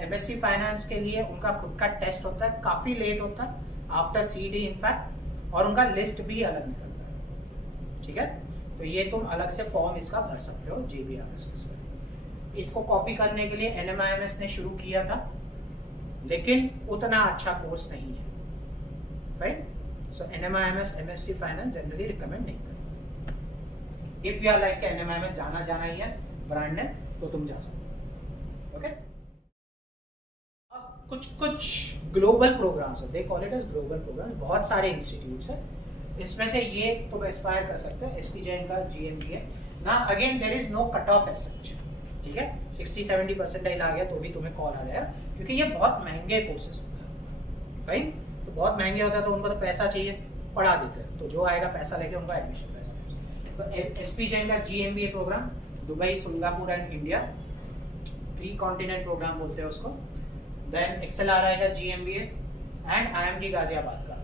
MSc फाइनेंस के लिए उनका खुद का टेस्ट होता है, काफी लेट होता है, आफ्टर CD इनफैक्ट, और उनका लिस्ट भी अलग निकलता है, ठीक है। तो ये तुम अलग से फॉर्म इसका भर सकते हो JBIMS में। इसको कॉपी करने के लिए NMIMS ने शुरू किया था, लेकिन उतना अच्छा कोर्स नहीं है, right. So NMIMS MSc finance generally recommend नहीं करते। If you are like NMIMS जाना ही है ब्रांड ने, तो तुम जा सकते हो, ओके। अब कुछ ग्लोबल प्रोग्राम्स है, they call it as global programmes, बहुत सारे इंस्टीट्यूट्स हैं, इसमें से ये तुम एस्पायर कर सकते हो। SP जैन का GMBA ना, again there is no cut off as such, ठीक है। 60-70 परसेंटाइल आ गया तो भी तुम्हें कॉल आ जाएगा, क्योंकि ये बहुत महंगे कोर्सेज होते हैं, राइट। तो बहुत महंगे होता है तो उनको तो पैसा चाहिए, पढ़ा देते हैं, तो जो आएगा पैसा लेके उनका एडमिशन पैसा। तो SP जैन का GMBA programme Dubai, Singapore and India, 3 continent programme बोलते हैं उसको। देन XLRI का GMBA एंड IMT गाजियाबाद का।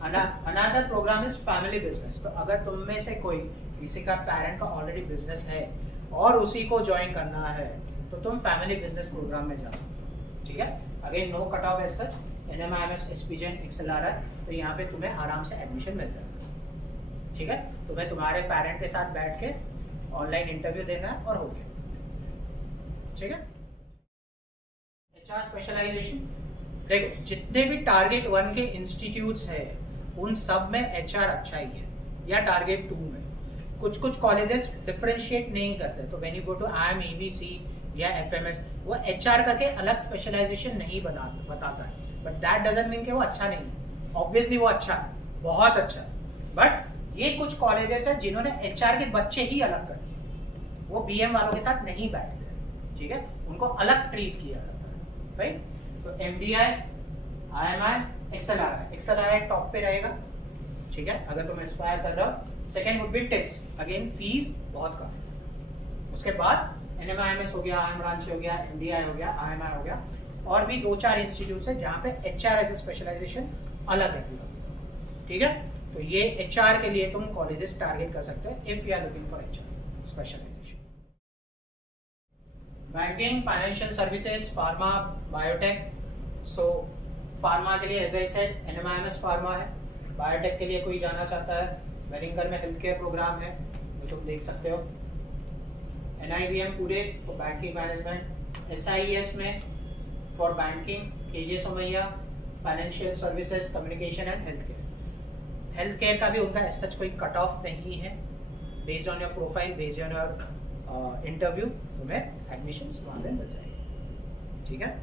Another programme is family business. तो अगर तुम में से कोई किसी का पेरेंट का ऑलरेडी बिजनेस है और उसी को ज्वाइन करना है, तो तुम फैमिली बिजनेस प्रोग्राम में जा सकते हो, ठीक है। Again no cut off as such, NMIMS, SP Jain, XLRI, तो यहाँ पे तुम्हें आराम से एडमिशन मिल जाएगा, ठीक है। तुम्हें तुम्हारे पेरेंट के साथ बैठ के ऑनलाइन इंटरव्यू देना है और हो गया, ठीक है। HR स्पेशलाइजेशन, देखो जितने भी टारगेट 1 के इंस्टीट्यूट्स है, उन सब में HR अच्छा ही है, या टारगेट 2 में। कुछ कॉलेजेस डिफरेंशिएट नहीं करते, तो when you go to IIM, EBC या FMS, वो HR करके अलग स्पेशलाइजेशन नहीं बताता है, बट दैट डजंट मीन कि वो अच्छा नहीं है। ऑब्वियसली वो अच्छा है, बहुत अच्छा है, बट ये कुछ कॉलेजेस है जिन्होंने HR के बच्चे ही अलग कर दिए, वो BM वालों के साथ नहीं बैठते, ठीक है, उनको अलग ट्रीट किया जाता है, राइट। तो MDI, IMI, XLRI टॉप पे रहेगा, ठीक है, अगर तुम एस्पायर कर रहे हो। Second would be TISS, again fees बहुत कम। उसके बाद NMIMS हो गया, IIM रांची हो गया, MDI हो गया, IMI हो गया, और भी 2-4 इंस्टीट्यूट है जहाँ पे HR एज ए स्पेशलाइजेशन अलग है, ठीक है। तो ये HR के लिए तुम कॉलेजेस टारगेट कर सकते हो if you are looking for HR specialisation. Banking, financial services, pharma, biotech. So pharma के लिए as I said NMIMS pharma है। बायोटेक के लिए कोई जाना चाहता है, वेलिंगटन में हेल्थ केयर प्रोग्राम है, वो तुम देख सकते हो। NIBM पूरे फॉर बैंकिंग मैनेजमेंट, SIES में for banking, KJ Somaiya financial services, communication and health care. Health care का भी उनका एज सच कोई कट ऑफ नहीं है, based on your profile, based on your interview तुम्हें एडमिशन वहाँ पे मिल जाएगी, ठीक है।